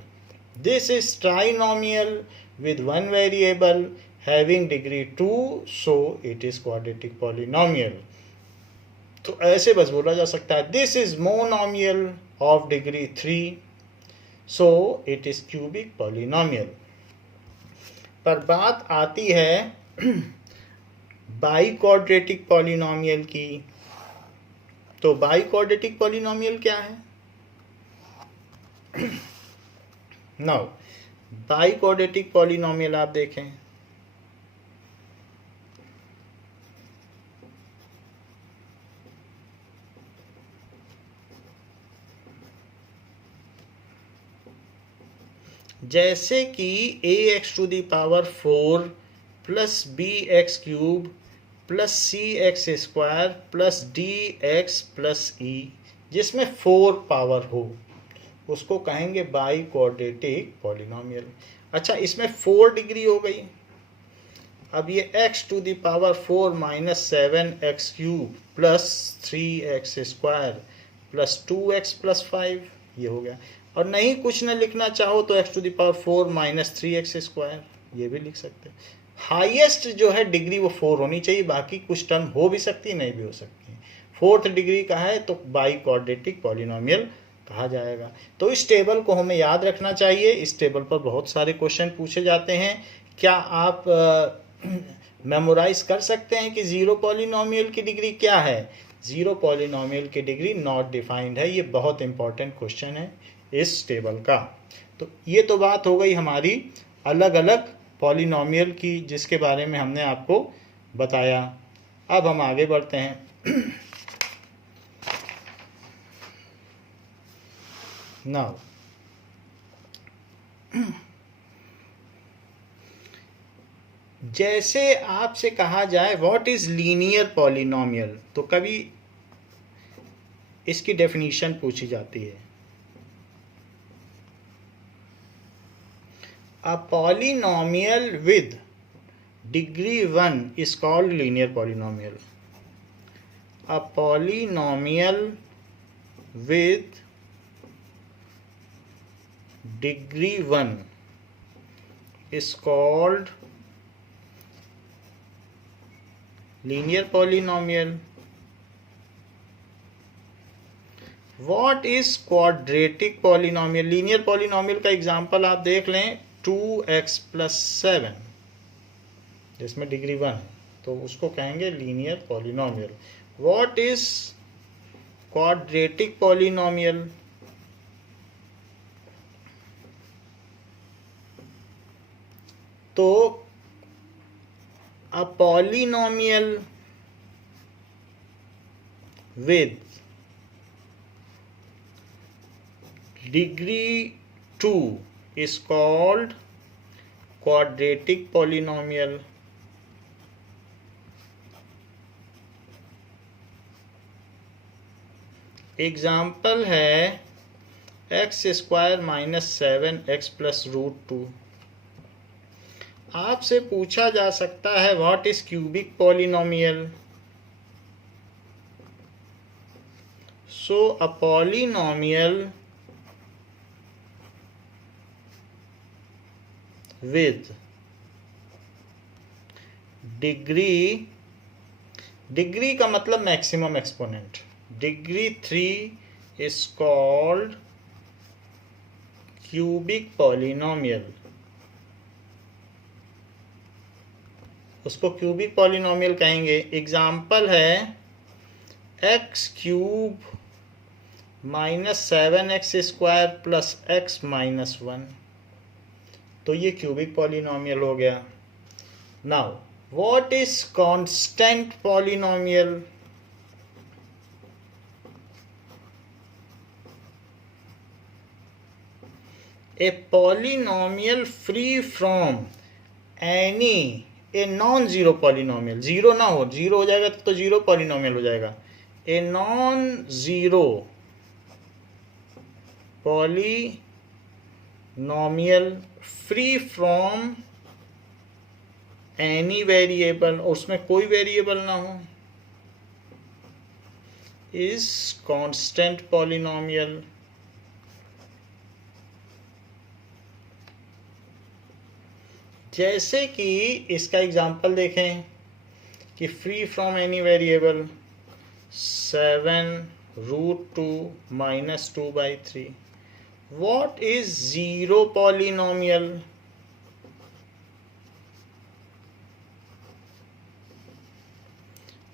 This is trinomial with 1 variable having degree 2, so it is quadratic polynomial. तो ऐसे बस बोला जा सकता है, this is monomial of degree 3, so it is cubic polynomial. पर बात आती है बाई क्वाड्रेटिक पॉलिनोमियल की। तो बाई क्वाड्रेटिक पॉलिनोमियल क्या है? नाउ बाई क्वाड्रेटिक पॉलिनोमियल आप देखें, जैसे कि ax to the power 4 plus bx cube plus c x square plus d x plus e, जिसमें 4 पावर हो, उसको कहेंगे बाई क्वाड्रेटिक पॉलिनोमियल। अच्छा, इसमें 4 डिग्री हो गई। अब ये x to the power 4 minus 7x cube plus 3x square plus 2x plus 5 ये हो गया। और नहीं कुछ न लिखना चाहो तो x to the power 4 minus 3x square ये भी लिख सकते हैं। हाईएस्ट जो है डिग्री वो 4 होनी चाहिए, बाकी कुछ टर्म हो भी सकती है नहीं भी हो सकती है। 4th डिग्री का है तो बाई क्वाड्रेटिक पॉलिनोमियल कहा जाएगा। तो इस टेबल को हमें याद रखना चाहिए, इस टेबल पर बहुत सारे क्वेश्चन पूछे जाते हैं। क्या आप मेमोराइज कर सकते हैं कि 0 पॉलिनोमियल की डिग्री क्या है? 0 पॉलिनोमियल की डिग्री नॉट डिफाइंड है, ये बहुत इंपॉर्टेंट क्वेश्चन है इस टेबल का। तो ये तो बात हो गई हमारी अलग अलग पॉलिनोमियल की, जिसके बारे में हमने आपको बताया। अब हम आगे बढ़ते हैं। नाउ जैसे आपसे कहा जाए व्हाट इज लीनियर पॉलिनोमियल, तो कभी इसकी डेफिनेशन पूछी जाती है। A polynomial with degree 1 is called linear polynomial. A polynomial with degree 1 is called linear polynomial. What is quadratic polynomial? linear polynomial का एग्जाम्पल आप देख लें, 2x प्लस 7 जिसमें डिग्री 1 है, तो उसको कहेंगे linear polynomial. What is quadratic polynomial? तो a polynomial with degree 2 is called quadratic polynomial. Example है x² - 7x + √2। आपसे पूछा जा सकता है what is cubic polynomial. So a polynomial with degree का मतलब maximum exponent, degree 3 is called cubic polynomial. उसको क्यूबिक पॉलिनोमियल कहेंगे। एग्जाम्पल है x³ - 7x² + x - 1। तो ये क्यूबिक पॉलिनोमियल हो गया। Now what is constant polynomial. A polynomial free from any a non zero polynomial. Zero ना हो, जीरो हो जाएगा तो जीरो पॉलिनोमियल हो जाएगा। A non zero polynomial free from any variable, उसमें कोई वेरिएबल ना हो, इज कांस्टेंट पॉलिनोमियल। जैसे कि इसका एग्जांपल देखें कि free from any variable 7√2 - 2/3। What is zero polynomial.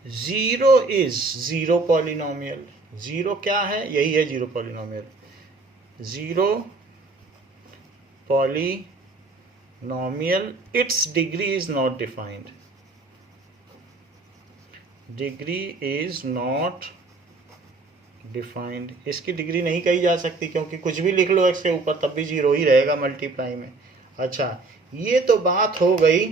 Zero is zero polynomial. Zero क्या है, यही है zero polynomial. Zero polynomial, it's degree is not defined. Degree is not defined, इसकी डिग्री नहीं कही जा सकती क्योंकि कुछ भी लिख लो x के ऊपर तब भी जीरो ही रहेगा मल्टीप्लाई में। अच्छा, ये तो बात हो गई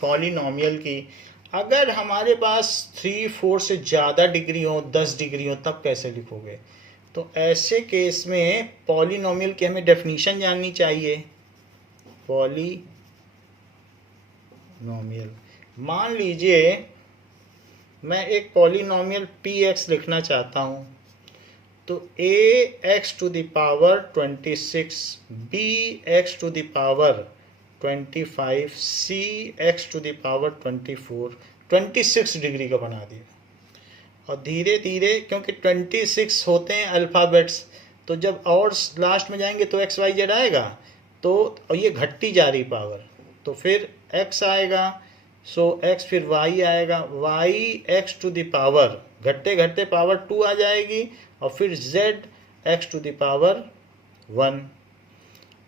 पॉलिनोमियल की। अगर हमारे पास 3, 4 से ज़्यादा डिग्री हो, 10 डिग्री हो, तब कैसे लिखोगे। तो ऐसे केस में पॉलिनोमियल की हमें डेफिनीशन जाननी चाहिए। पॉलिनोमियल, मान लीजिए मैं एक पॉलिनोमियल px लिखना चाहता हूँ, तो ax⁴ 26, bx⁴ 25, cx⁴ 24, 26 डिग्री का बना दिया। और धीरे धीरे क्योंकि 26 होते हैं अल्फ़ाबेट्स, तो जब और लास्ट में जाएंगे तो एक्स वाई जेड आएगा, तो और ये घटती जा रही पावर, तो फिर x आएगा, सो x फिर y आएगा, y x⁴ घटते घटते पावर 2 आ जाएगी, और फिर z x⁴ 1,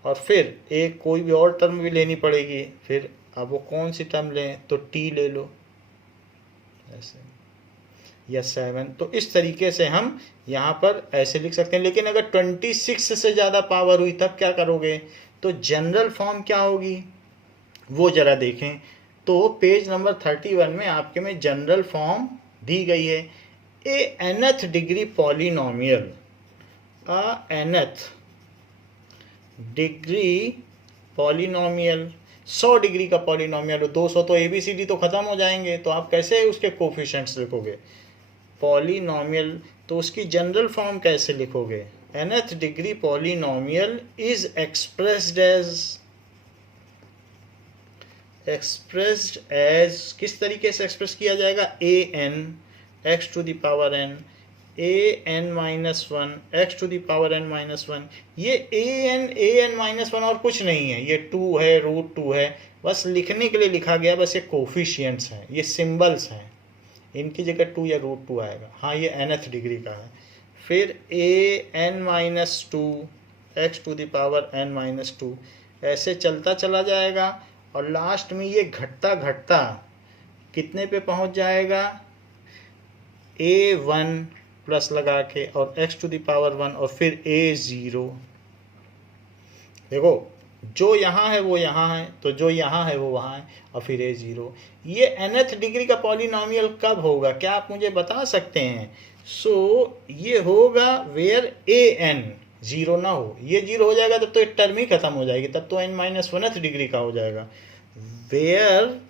और फिर एक कोई भी और टर्म भी लेनी पड़ेगी। फिर अब वो कौन सी टर्म लें, तो t ले लो ऐसे, या 7। तो इस तरीके से हम यहाँ पर ऐसे लिख सकते हैं। लेकिन अगर 26 से ज़्यादा पावर हुई तब क्या करोगे, तो जनरल फॉर्म क्या होगी वो ज़रा देखें। तो पेज नंबर 31 में आपके में जनरल फॉर्म दी गई है। ए nth डिग्री पॉलिनोमियल, अ nth डिग्री पॉलिनोमियल, 100 डिग्री का पॉलिनोमियल हो, 200 तो ABCD तो ख़त्म हो जाएंगे, तो आप कैसे उसके कोफिशिएंट्स लिखोगे। पॉलिनोमियल, तो उसकी जनरल फॉर्म कैसे लिखोगे। nth degree polynomial is expressed as किस तरीके से एक्सप्रेस किया जाएगा, an x⁴n an-1 x⁴n-1। ये an-1 और कुछ नहीं है, ये 2 है, √2 है, बस लिखने के लिए लिखा गया, बस ये कोफिशिएंट्स हैं, ये सिंबल्स हैं, इनकी जगह 2 या √2 आएगा। हाँ, ये nth डिग्री का है। फिर an-2 x⁴n-2 ऐसे चलता चला जाएगा, और लास्ट में ये घटता घटता कितने पे पहुंच जाएगा, a1 प्लस लगा के और x⁴1 और फिर a0। देखो, जो यहाँ है वो यहाँ है, तो जो यहाँ है वो वहाँ है, और फिर a0। ये nth डिग्री का पॉलिनोमियल कब होगा, क्या आप मुझे बता सकते हैं। सो ये होगा वेयर ए एन जीरो ना हो, ये जीरो हो जाएगा तब तो एक टर्म ही खत्म हो जाएगी, तब तो एन माइनस वन डिग्री का हो जाएगा। Where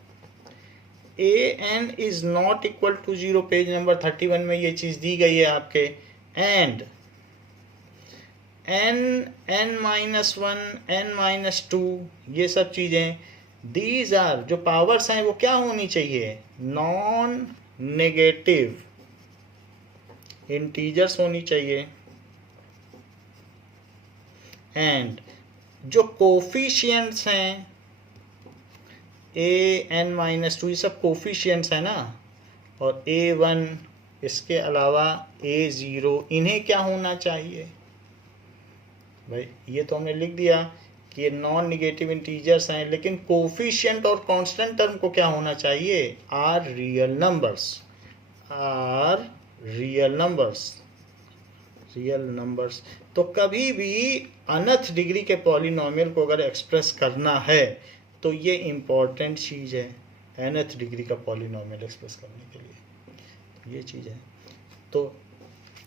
a n is not equal to zero, page number 31 में ये चीज दी गई है आपके। And n, n minus one, n minus two, ये सब चीजें, दीज आर जो पावर्स हैं वो क्या होनी चाहिए, नॉन नेगेटिव इंटीजर्स होनी चाहिए। एंड जो कोफिशियंट्स हैं ए एन माइनस टू, ये सब कोफिशियंट्स है ना, और ए वन, इसके अलावा ए ज़ीरो, इन्हें क्या होना चाहिए भाई, ये तो हमने लिख दिया कि ये नॉन निगेटिव इंटीजर्स हैं, लेकिन कोफिशिएंट और कांस्टेंट टर्म को क्या होना चाहिए, are real numbers, are real numbers, real numbers. तो कभी भी अनथ डिग्री के पॉलिनोमियल को अगर एक्सप्रेस करना है तो ये इम्पोर्टेंट चीज़ है, nth डिग्री का पॉलिनोमियल एक्सप्रेस करने के लिए ये चीज़ है, तो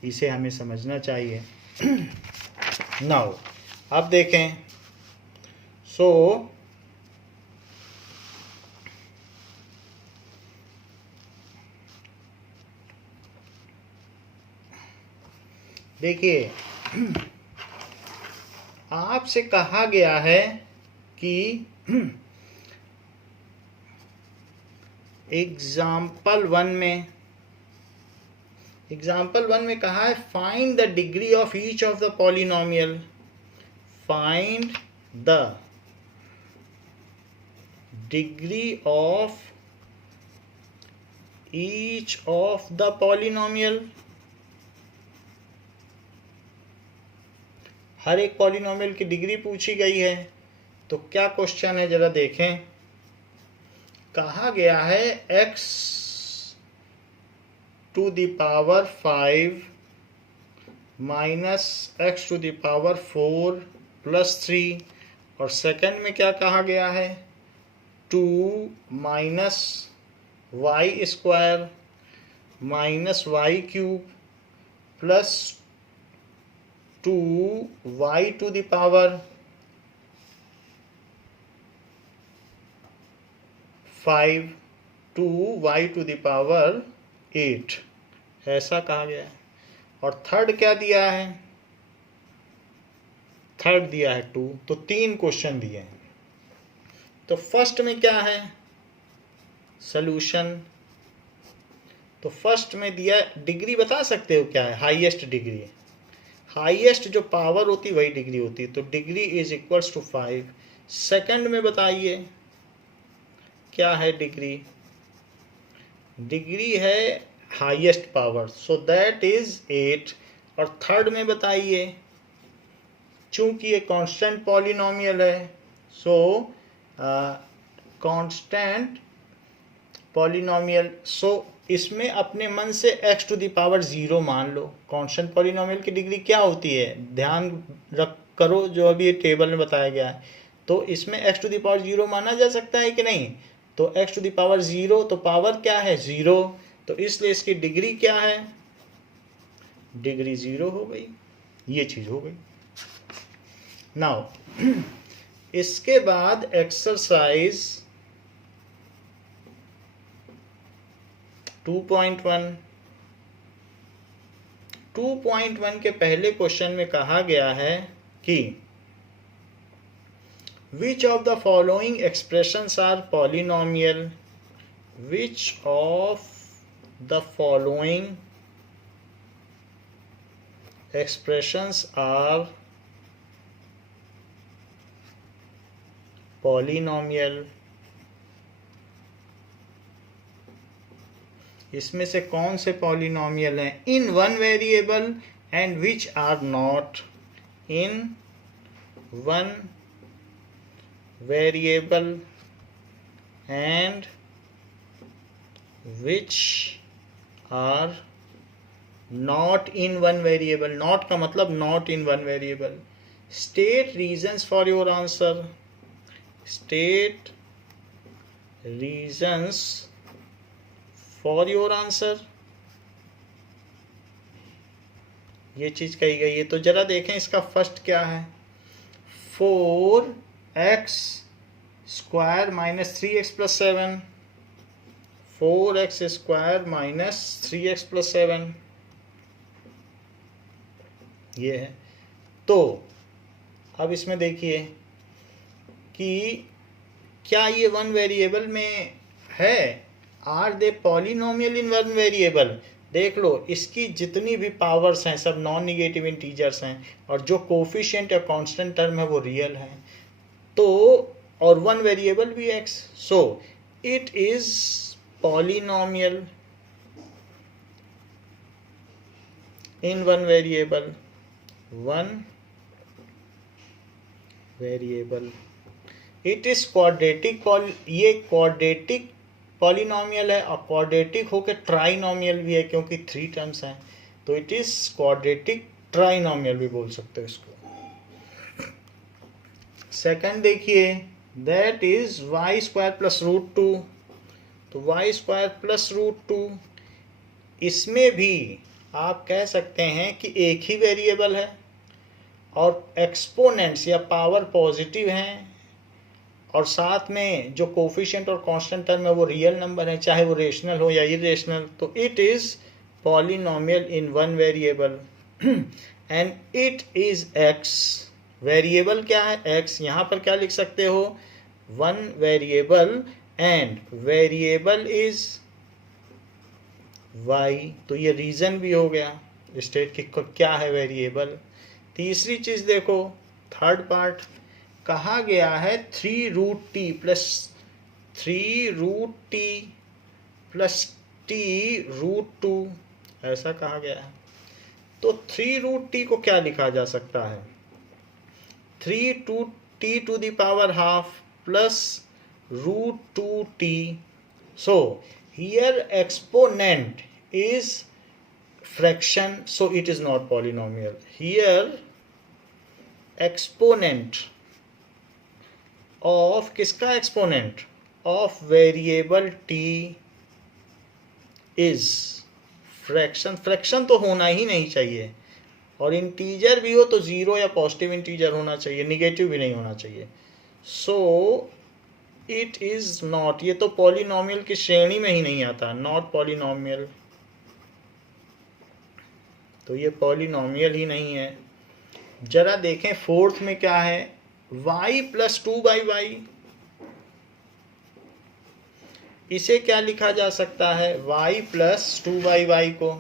इसे हमें समझना चाहिए। नाउ अब देखें, सो देखिए आपसे कहा गया है कि एग्जाम्पल वन में कहा है find the degree of each of the polynomial, find the degree of each of the polynomial. हर एक पॉलिनोमियल की डिग्री पूछी गई है, तो क्या क्वेश्चन है जरा देखें। कहा गया है x to the power 5 minus x to the power 4 plus 3, और सेकंड में क्या कहा गया है 2 minus y square minus y cube plus 2 y to the power 5 to y to the power 8, ऐसा कहा गया है। और थर्ड क्या दिया है, थर्ड दिया है 2, तो 3 क्वेश्चन दिए हैं। तो फर्स्ट में क्या है सॉल्यूशन, तो फर्स्ट में दिया डिग्री, बता सकते हो क्या है, हाईएस्ट डिग्री, हाईएस्ट जो पावर होती वही डिग्री होती है, तो degree is equals to 5। Second में बताइए क्या है डिग्री, डिग्री है highest power, so that is 8। और थर्ड में बताइए, चूंकि ये कांस्टेंट पॉलिनोमियल है, सो कांस्टेंट पॉलिनोमियल, सो इसमें अपने मन से x टू द पावर 0 मान लो। कांस्टेंट पॉलिनोमियल की डिग्री क्या होती है, ध्यान रख करो जो अभी टेबल में बताया गया है, तो इसमें x टू द पावर 0 माना जा सकता है कि नहीं, तो x टू द पावर 0, तो पावर क्या है 0, तो इसलिए इसकी डिग्री क्या है, डिग्री 0 हो गई, ये चीज हो गई। नाउ इसके बाद एक्सरसाइज 2.1 के पहले क्वेश्चन में कहा गया है कि which of the following expressions are polynomial, which of the following expressions are polynomial, इसमें से कौन से पॉलिनोमियल हैं in one variable and which are not in one variable and which are not in one variable, not का मतलब not in one variable. State reasons for your answer, state reasons for your answer। ये चीज़ कही गई है। तो ज़रा देखें इसका फर्स्ट क्या है, 4x square minus 3x plus 7, 4x square minus 3x plus 7, ये है। तो अब इसमें देखिए कि क्या ये वन वेरिएबल में है, are they polynomial in one variable. देख लो इसकी जितनी भी पावर्स हैं सब नॉन निगेटिव इंटीजर्स हैं, और जो कोफिशिएंट या कांस्टेंट टर्म है वो रियल है। तो और वन वेरिएबल भी x, so it is polynomial in one variable, one variable. It is quadratic, ये क्वाड्रेटिक पॉलिनोमियल है, और क्वाड्रेटिक होकर ट्राइनोमियल भी है क्योंकि 3 टर्म्स हैं, तो इट इज क्वाड्रेटिक ट्राइनोमियल भी बोल सकते हो इसको। सेकंड देखिए, that is y square plus root 2, तो वाई स्क्वायर प्लस रूट 2, इसमें भी आप कह सकते हैं कि एक ही वेरिएबल है और एक्सपोनेंट्स या पावर पॉजिटिव हैं, और साथ में जो कोफिशिएंट और कांस्टेंट टर्म है वो रियल नंबर है, चाहे वो रेशनल हो या इरेशनल। तो it is polynomial in one variable and it is x। Variable क्या है, x। यहाँ पर क्या लिख सकते हो, one variable and variable is y। तो ये रीजन भी हो गया स्टेट की क्या है वेरिएबल। तीसरी चीज देखो, थर्ड पार्ट कहा गया है 3 root t plus t root 2, ऐसा कहा गया है। तो 3 रूट टी को क्या लिखा जा सकता है, 3 t to the power half plus root 2 t. So here exponent is fraction, so it is not polynomial. Here exponent of किसका exponent of variable t is fraction। fraction तो होना ही नहीं चाहिए, और इंटीजर भी हो तो जीरो या पॉजिटिव इंटीजर होना चाहिए, निगेटिव भी नहीं होना चाहिए। सो इट इज नॉट, ये तो पॉलिनोमियल की श्रेणी में ही नहीं आता, नॉट पॉलिनोमियल, तो ये पॉलिनोमियल ही नहीं है। जरा देखें फोर्थ में क्या है, y प्लस 2/y, इसे क्या लिखा जा सकता है, y प्लस 2/y को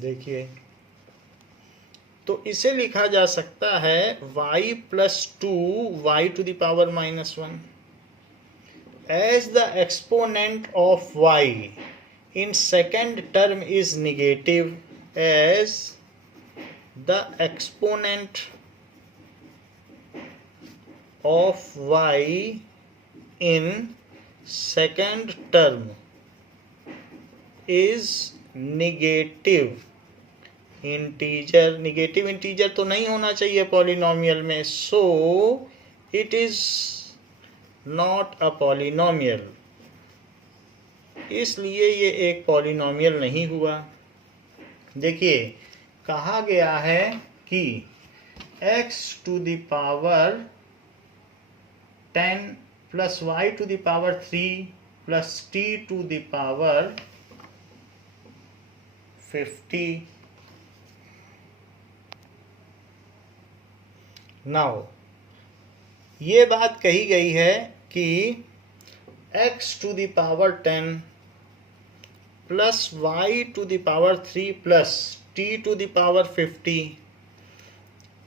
देखिए, तो इसे लिखा जा सकता है y plus 2y to the power -1 as the exponent of y in second term is negative, as the exponent of y in second term is negative integer। negative integer तो नहीं होना चाहिए पॉलिनोमियल में, so it is not a polynomial, इसलिए ये एक पॉलिनोमियल नहीं हुआ। देखिए कहा गया है कि x to the power 10 plus y to the power 3 plus t to the power 50। Now ये बात कही गई है कि x to the power 10 plus y to the power 3 plus t to the power 50,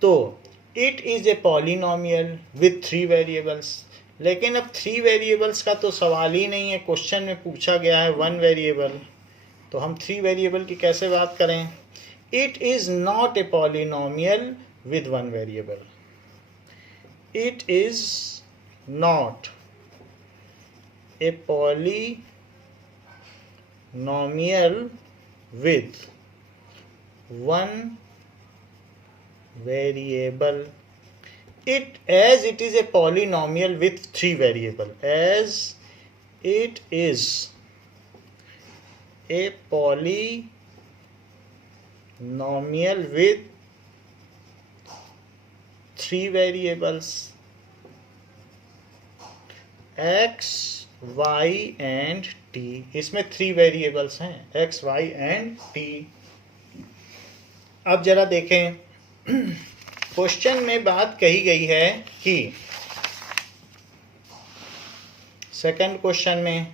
तो it is a polynomial with 3 variables. लेकिन अब 3 वेरिएबल्स का तो सवाल ही नहीं है, क्वेश्चन में पूछा गया है 1 वेरिएबल, तो हम 3 वेरिएबल की कैसे बात करें। It is not a polynomial with 1 variable, it is not a polynomial with 1 variable, as it is a polynomial with 3 variable, as it is a polynomial nomial with 3 variables x, y and t। इसमें 3 वेरिएबल्स हैं x, y एंड t। अब जरा देखें, क्वेश्चन में बात कही गई है कि सेकंड क्वेश्चन में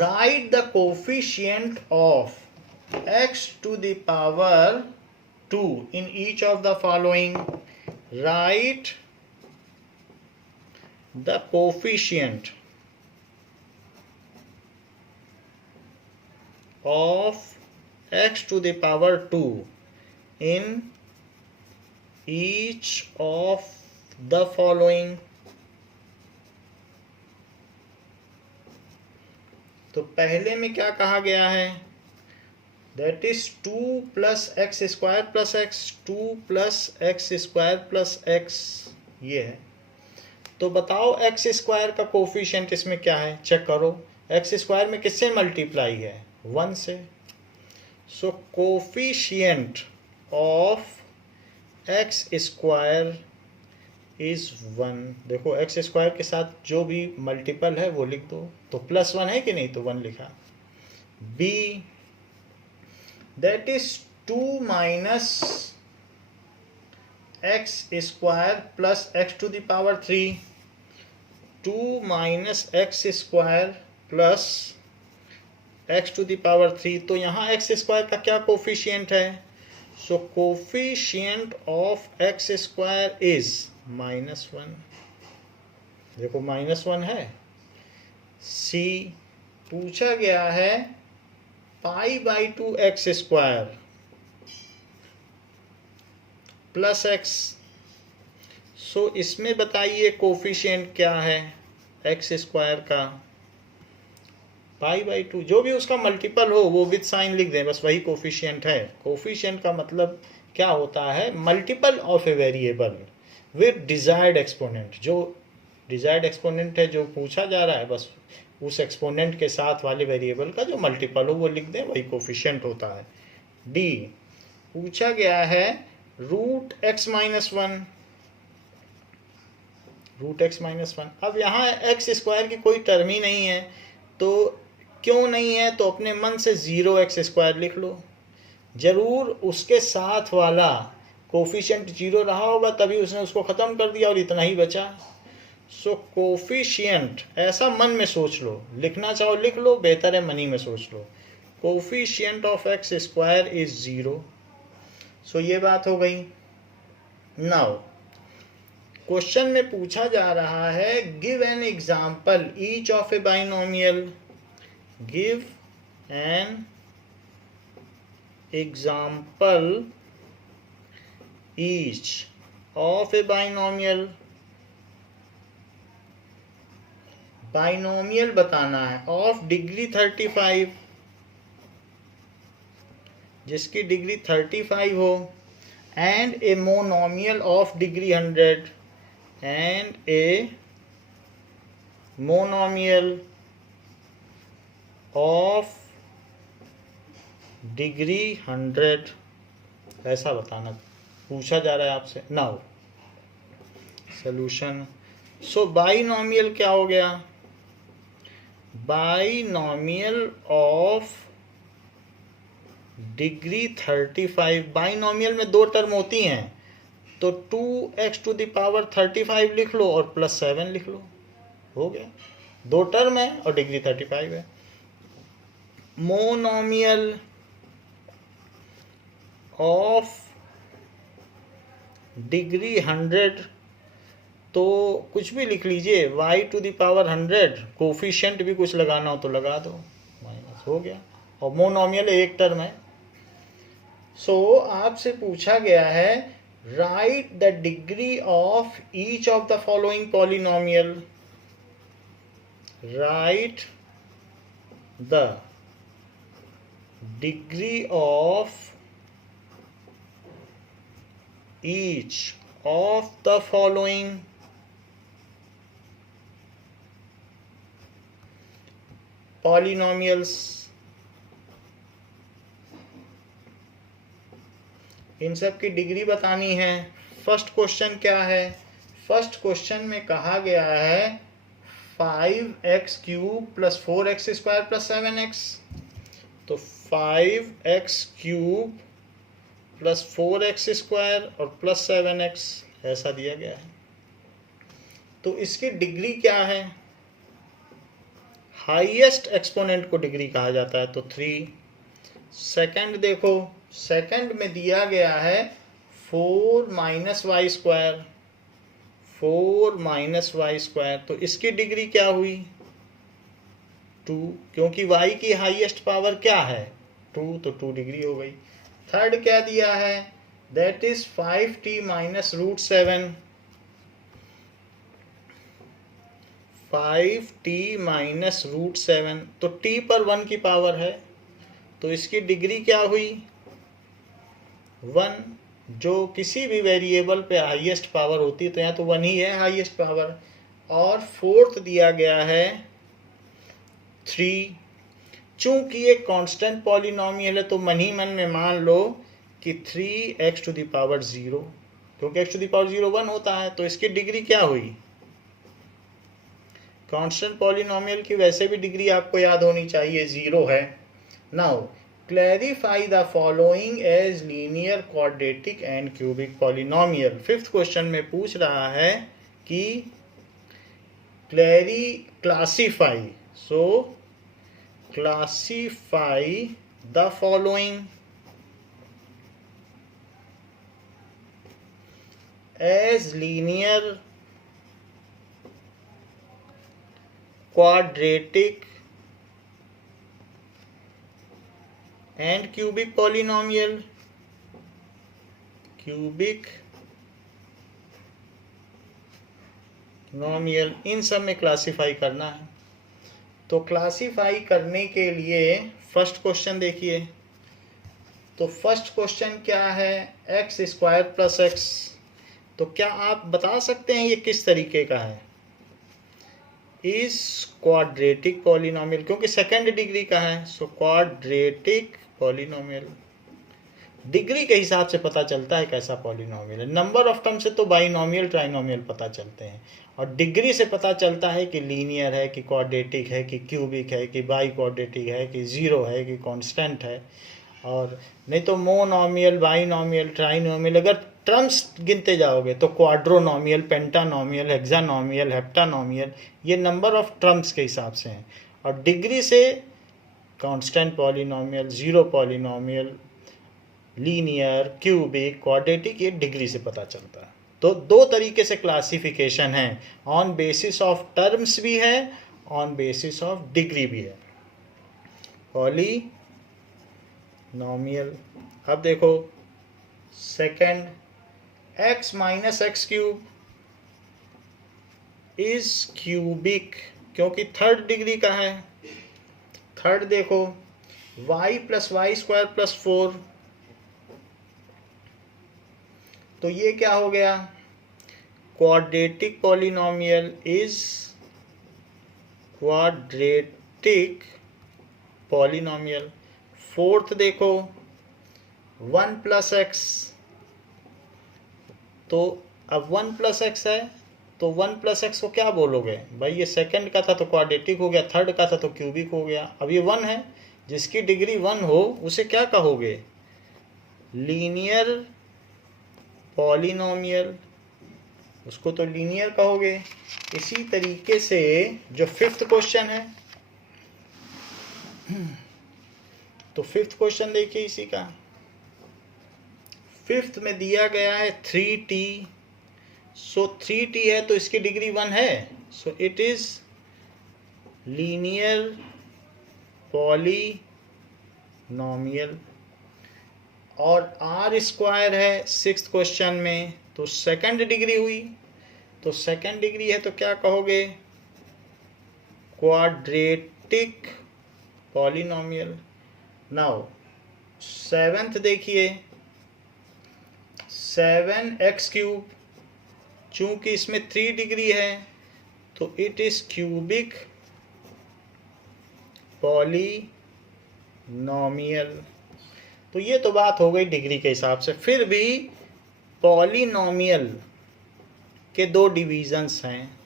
right the coefficient of x to the power 2 in each of the following। Write the coefficient of x to the power 2 in each of the following। तो पहले में क्या कहा गया है, that is 2 plus x square plus x, 2 plus x square plus x, ये है। तो बताओ एक्स स्क्वायर का कोफिशिएंट इसमें क्या है, चेक करो। एक्स स्क्वायर में किससे मल्टीप्लाई है, 1 से। So coefficient of x square is 1। देखो एक्स स्क्वायर के साथ जो भी मल्टीपल है वो लिख दो, तो +1 है कि नहीं, तो 1 लिखा। B that is 2 minus x square plus x to the power 3, 2 minus x square plus x to the power 3। तो यहाँ एक्स स्क्वायर का क्या कोफिशिएंट है, so coefficient of x square is -1। देखो -1 है। सी पूछा गया है π/2 x square plus x. So इसमें बताइए कोफिशिएंट क्या है एक्स स्क्वायर का, π/2 जो भी उसका मल्टीपल हो वो विद साइन लिख दें, बस वही कोफिशिएंट है। कोफिशिएंट का मतलब क्या होता है, multiple of a variable with desired exponent. जो डिजायर्ड एक्सपोनेंट है जो पूछा जा रहा है, बस उस एक्सपोनेंट के साथ वाले वेरिएबल का जो मल्टीपल हो वो लिख दें, वही कोफिशिएंट होता है। डी पूछा गया है √x-1, √x-1। अब यहाँ एक्स स्क्वायर की कोई टर्म ही नहीं है, तो क्यों नहीं है, तो अपने मन से 0x² लिख लो। जरूर उसके साथ वाला कोफिशिएंट 0 रहा होगा, तभी उसने उसको ख़त्म कर दिया और इतना ही बचा। सो कोफिशिएंट ऐसा मन में सोच लो, लिखना चाहो लिख लो, बेहतर है मनी में सोच लो। Coefficient of x square is 0। So ये बात हो गई। नाउ क्वेश्चन में पूछा जा रहा है give an example each of A binomial. Give an example each of A binomial. Binomial बताना है ऑफ डिग्री 35, जिसकी डिग्री 35 हो, and a monomial of degree 100, and a monomial of degree 100। ऐसा बताना पूछा जा रहा है आपसे। Now solution. सो बाइनोमियल क्या हो गया, बाइनोमियल ऑफ डिग्री 35। बाइनोमियल में 2 टर्म होती हैं, तो 2x टू द पावर 35 लिख लो और +7 लिख लो, हो गया। 2 टर्म है और डिग्री 35 है। मोनोमियल ऑफ डिग्री 100, तो कुछ भी लिख लीजिए, y to the power 100, coefficient भी कुछ लगाना हो तो लगा दो, माइनस, हो गया। और मोनोमियल एक टर्म है। सो आपसे पूछा गया है write the degree of each of the following polynomial. Write the degree of each of the following polynomials, इन सब की डिग्री बतानी है। फर्स्ट क्वेश्चन क्या है? फर्स्ट क्वेश्चन में कहा गया है 5x³ + 4x² + 7x। तो 5x³ + 4x² और +7x ऐसा दिया गया है। तो इसकी डिग्री क्या है? हाईएस्ट एक्सपोनेंट को डिग्री कहा जाता है, तो 3। सेकंड देखो, सेकंड में दिया गया है 4 - y², 4 - y², तो इसकी डिग्री क्या हुई? 2, क्योंकि y की हाईएस्ट पावर क्या है? 2, तो 2 डिग्री हो गई। थर्ड क्या दिया है? दैट इज 5t - √7, 5t - √7, तो t पर 1 की पावर है, तो इसकी डिग्री क्या हुई? 1। जो किसी भी वेरिएबल पे हाईएस्ट पावर होती है, तो यहाँ तो 1 ही है हाईएस्ट पावर। और फोर्थ दिया गया है 3। चूंकि ये कांस्टेंट पॉलिनोमियल है, तो मन ही मन में मान लो कि 3x⁴, क्योंकि x⁴ 1 होता है, तो इसकी डिग्री क्या हुई? कांस्टेंट पॉलिनोमियल की वैसे भी डिग्री आपको याद होनी चाहिए, 0 है। Now clarify the following as linear, quadratic and cubic polynomial. Fifth question में पूछ रहा है कि classify, so classify the following as linear, quadratic and cubic polynomial, cubic नॉमियल, इन सब में क्लासिफाई करना है। तो क्लासिफाई करने के लिए फर्स्ट क्वेश्चन देखिए। तो फर्स्ट क्वेश्चन क्या है? x² + x। तो क्या आप बता सकते हैं ये किस तरीके का है? इज क्वाड्रेटिक पॉलिनोमियल, क्योंकि सेकंड डिग्री का है, सो क्वाड्रेटिक पॉलिनोमियल। डिग्री के हिसाब से पता चलता है कैसा पॉलिनोमियल है। नंबर ऑफ टर्म से तो बाइनोमियल, ट्राइनोमियल पता चलते हैं, और डिग्री से पता चलता है कि लीनियर है, कि क्वाड्रेटिक है, कि क्यूबिक है, कि बाई क्वाड्रेटिक है, कि जीरो है, कि कांस्टेंट है। और नहीं तो मोनोमियल, बाइनोमियल, ट्राइनोमियल, अगर टर्म्स गिनते जाओगे तो क्वाड्रोनोमियल, पेंटानोमियल, हेक्सानोमियल, हेप्टानोमियल, ये नंबर ऑफ टर्म्स के हिसाब से हैं। और डिग्री से constant polynomial, zero polynomial, linear, cubic, quadratic, ये डिग्री से पता चलता है। तो दो तरीके से क्लासिफिकेशन है, ऑन बेसिस ऑफ टर्म्स भी है, ऑन बेसिस ऑफ डिग्री भी है। पॉलिनोमियल। अब देखो second, x - x³ is cubic, क्योंकि थर्ड डिग्री का है। थर्ड देखो y + y² + 4, तो ये क्या हो गया? Quadratic polynomial is quadratic polynomial. Fourth देखो 1 + x, तो अब 1 + x है, तो 1 + x को क्या बोलोगे भाई? ये सेकंड का था तो क्वाड्रेटिक हो गया, थर्ड का था तो क्यूबिक हो गया। अब ये 1 है, जिसकी डिग्री 1 हो उसे क्या कहोगे? लीनियर पॉलिनोमियल, उसको तो लीनियर कहोगे। इसी तरीके से जो फिफ्थ क्वेश्चन है, तो फिफ्थ क्वेश्चन देखिए इसी का। फिफ्थ में दिया गया है 3t, सो 3t है तो इसकी डिग्री 1 है, so it is linear polynomial. और r² है सिक्स्थ क्वेश्चन में, तो सेकंड डिग्री हुई, तो सेकंड डिग्री है तो क्या कहोगे? Quadratic polynomial. नाउ सेवेंथ देखिए, 7x³, चूंकि इसमें 3 डिग्री है तो इट इज क्यूबिक पॉलिनॉमियल। तो ये तो बात हो गई डिग्री के हिसाब से। फिर भी पॉलिनॉमियल के दो डिवीजन्स हैं।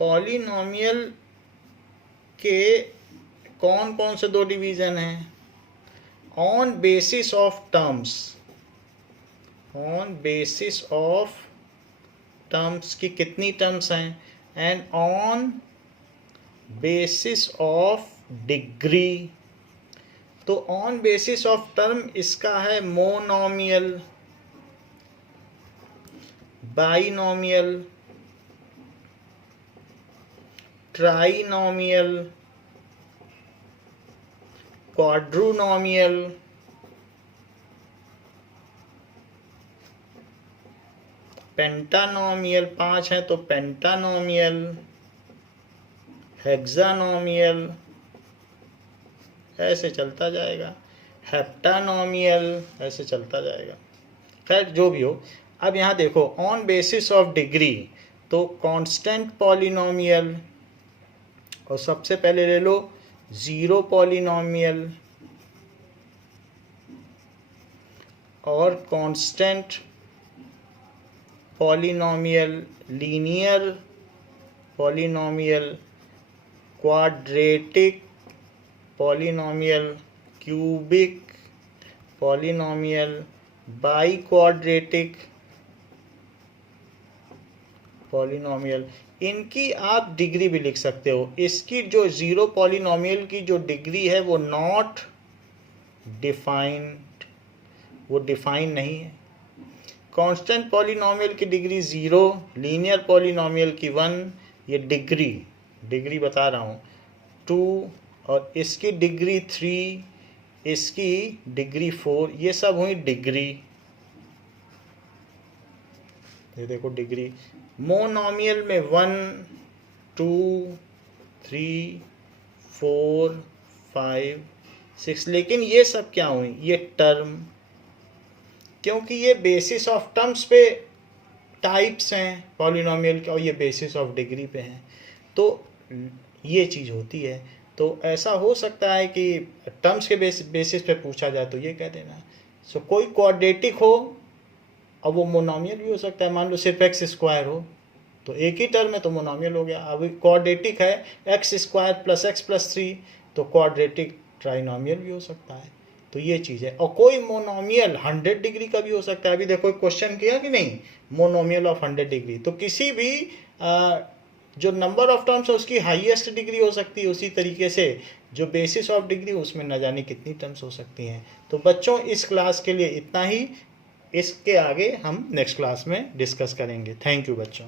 पॉलिनॉमियल के कौन कौन से दो डिवीज़न हैं? On basis of terms, on basis of terms की कितनी टर्म्स हैं? And on basis of degree. तो ऑन बेसिस ऑफ टर्म इसका है मोनोमियल, बाइनोमियल, ट्राइनोमियल, क्वाड्रोनोमियल, पेंटानोमियल, 5 है तो पेंटानोमियल, हेक्सानोमियल, ऐसे चलता जाएगा, हेप्टानोमियल, ऐसे चलता जाएगा। खैर जो भी हो, अब यहाँ देखो ऑन बेसिस ऑफ डिग्री तो कांस्टेंट पॉलिनोमियल, और सबसे पहले ले लो ज़ीरो पॉलिनोमियल और constant polynomial, linear polynomial, quadratic polynomial, cubic polynomial, by quadratic polynomial. इनकी आप डिग्री भी लिख सकते हो। इसकी जो ज़ीरो पॉलिनोमियल की जो डिग्री है वो नॉट डिफाइंड, वो डिफाइन नहीं है। कांस्टेंट पॉलिनोमियल की डिग्री 0, लीनियर पॉलिनोमियल की 1, ये डिग्री बता रहा हूँ 2, और इसकी डिग्री 3, इसकी डिग्री 4, ये सब हुई डिग्री। ये देखो डिग्री। मोनोमियल में 1, 2, 3, 4, 5, 6, लेकिन ये सब क्या हुई? ये टर्म, क्योंकि ये बेसिस ऑफ टर्म्स पे टाइप्स हैं पॉलिनोमियल के, और ये बेसिस ऑफ डिग्री पे हैं, तो ये चीज़ होती है। तो ऐसा हो सकता है कि टर्म्स के बेसिस पे पूछा जाए तो ये कह देना। सो कोई क्वाड्रेटिक हो अब वो मोनोमियल भी हो सकता है। मान लो सिर्फ एक्स स्क्वायर हो तो एक ही टर्म है तो मोनोमियल हो गया। अब क्वाड्रेटिक है x square plus x plus 3, तो क्वाड्रेटिक ट्राइनोमियल भी हो सकता है। तो ये चीज़ है। और कोई मोनोमियल 100 डिग्री का भी हो सकता है। अभी देखो क्वेश्चन किया कि नहीं, मोनोमियल ऑफ 100 डिग्री। तो किसी भी जो नंबर ऑफ टर्म्स है उसकी हाईएस्ट डिग्री हो सकती है। उसी तरीके से जो बेसिस ऑफ डिग्री उसमें न जाने कितनी टर्म्स हो सकती हैं। तो बच्चों इस क्लास के लिए इतना ही। इसके आगे हम नेक्स्ट क्लास में डिस्कस करेंगे। थैंक यू बच्चों।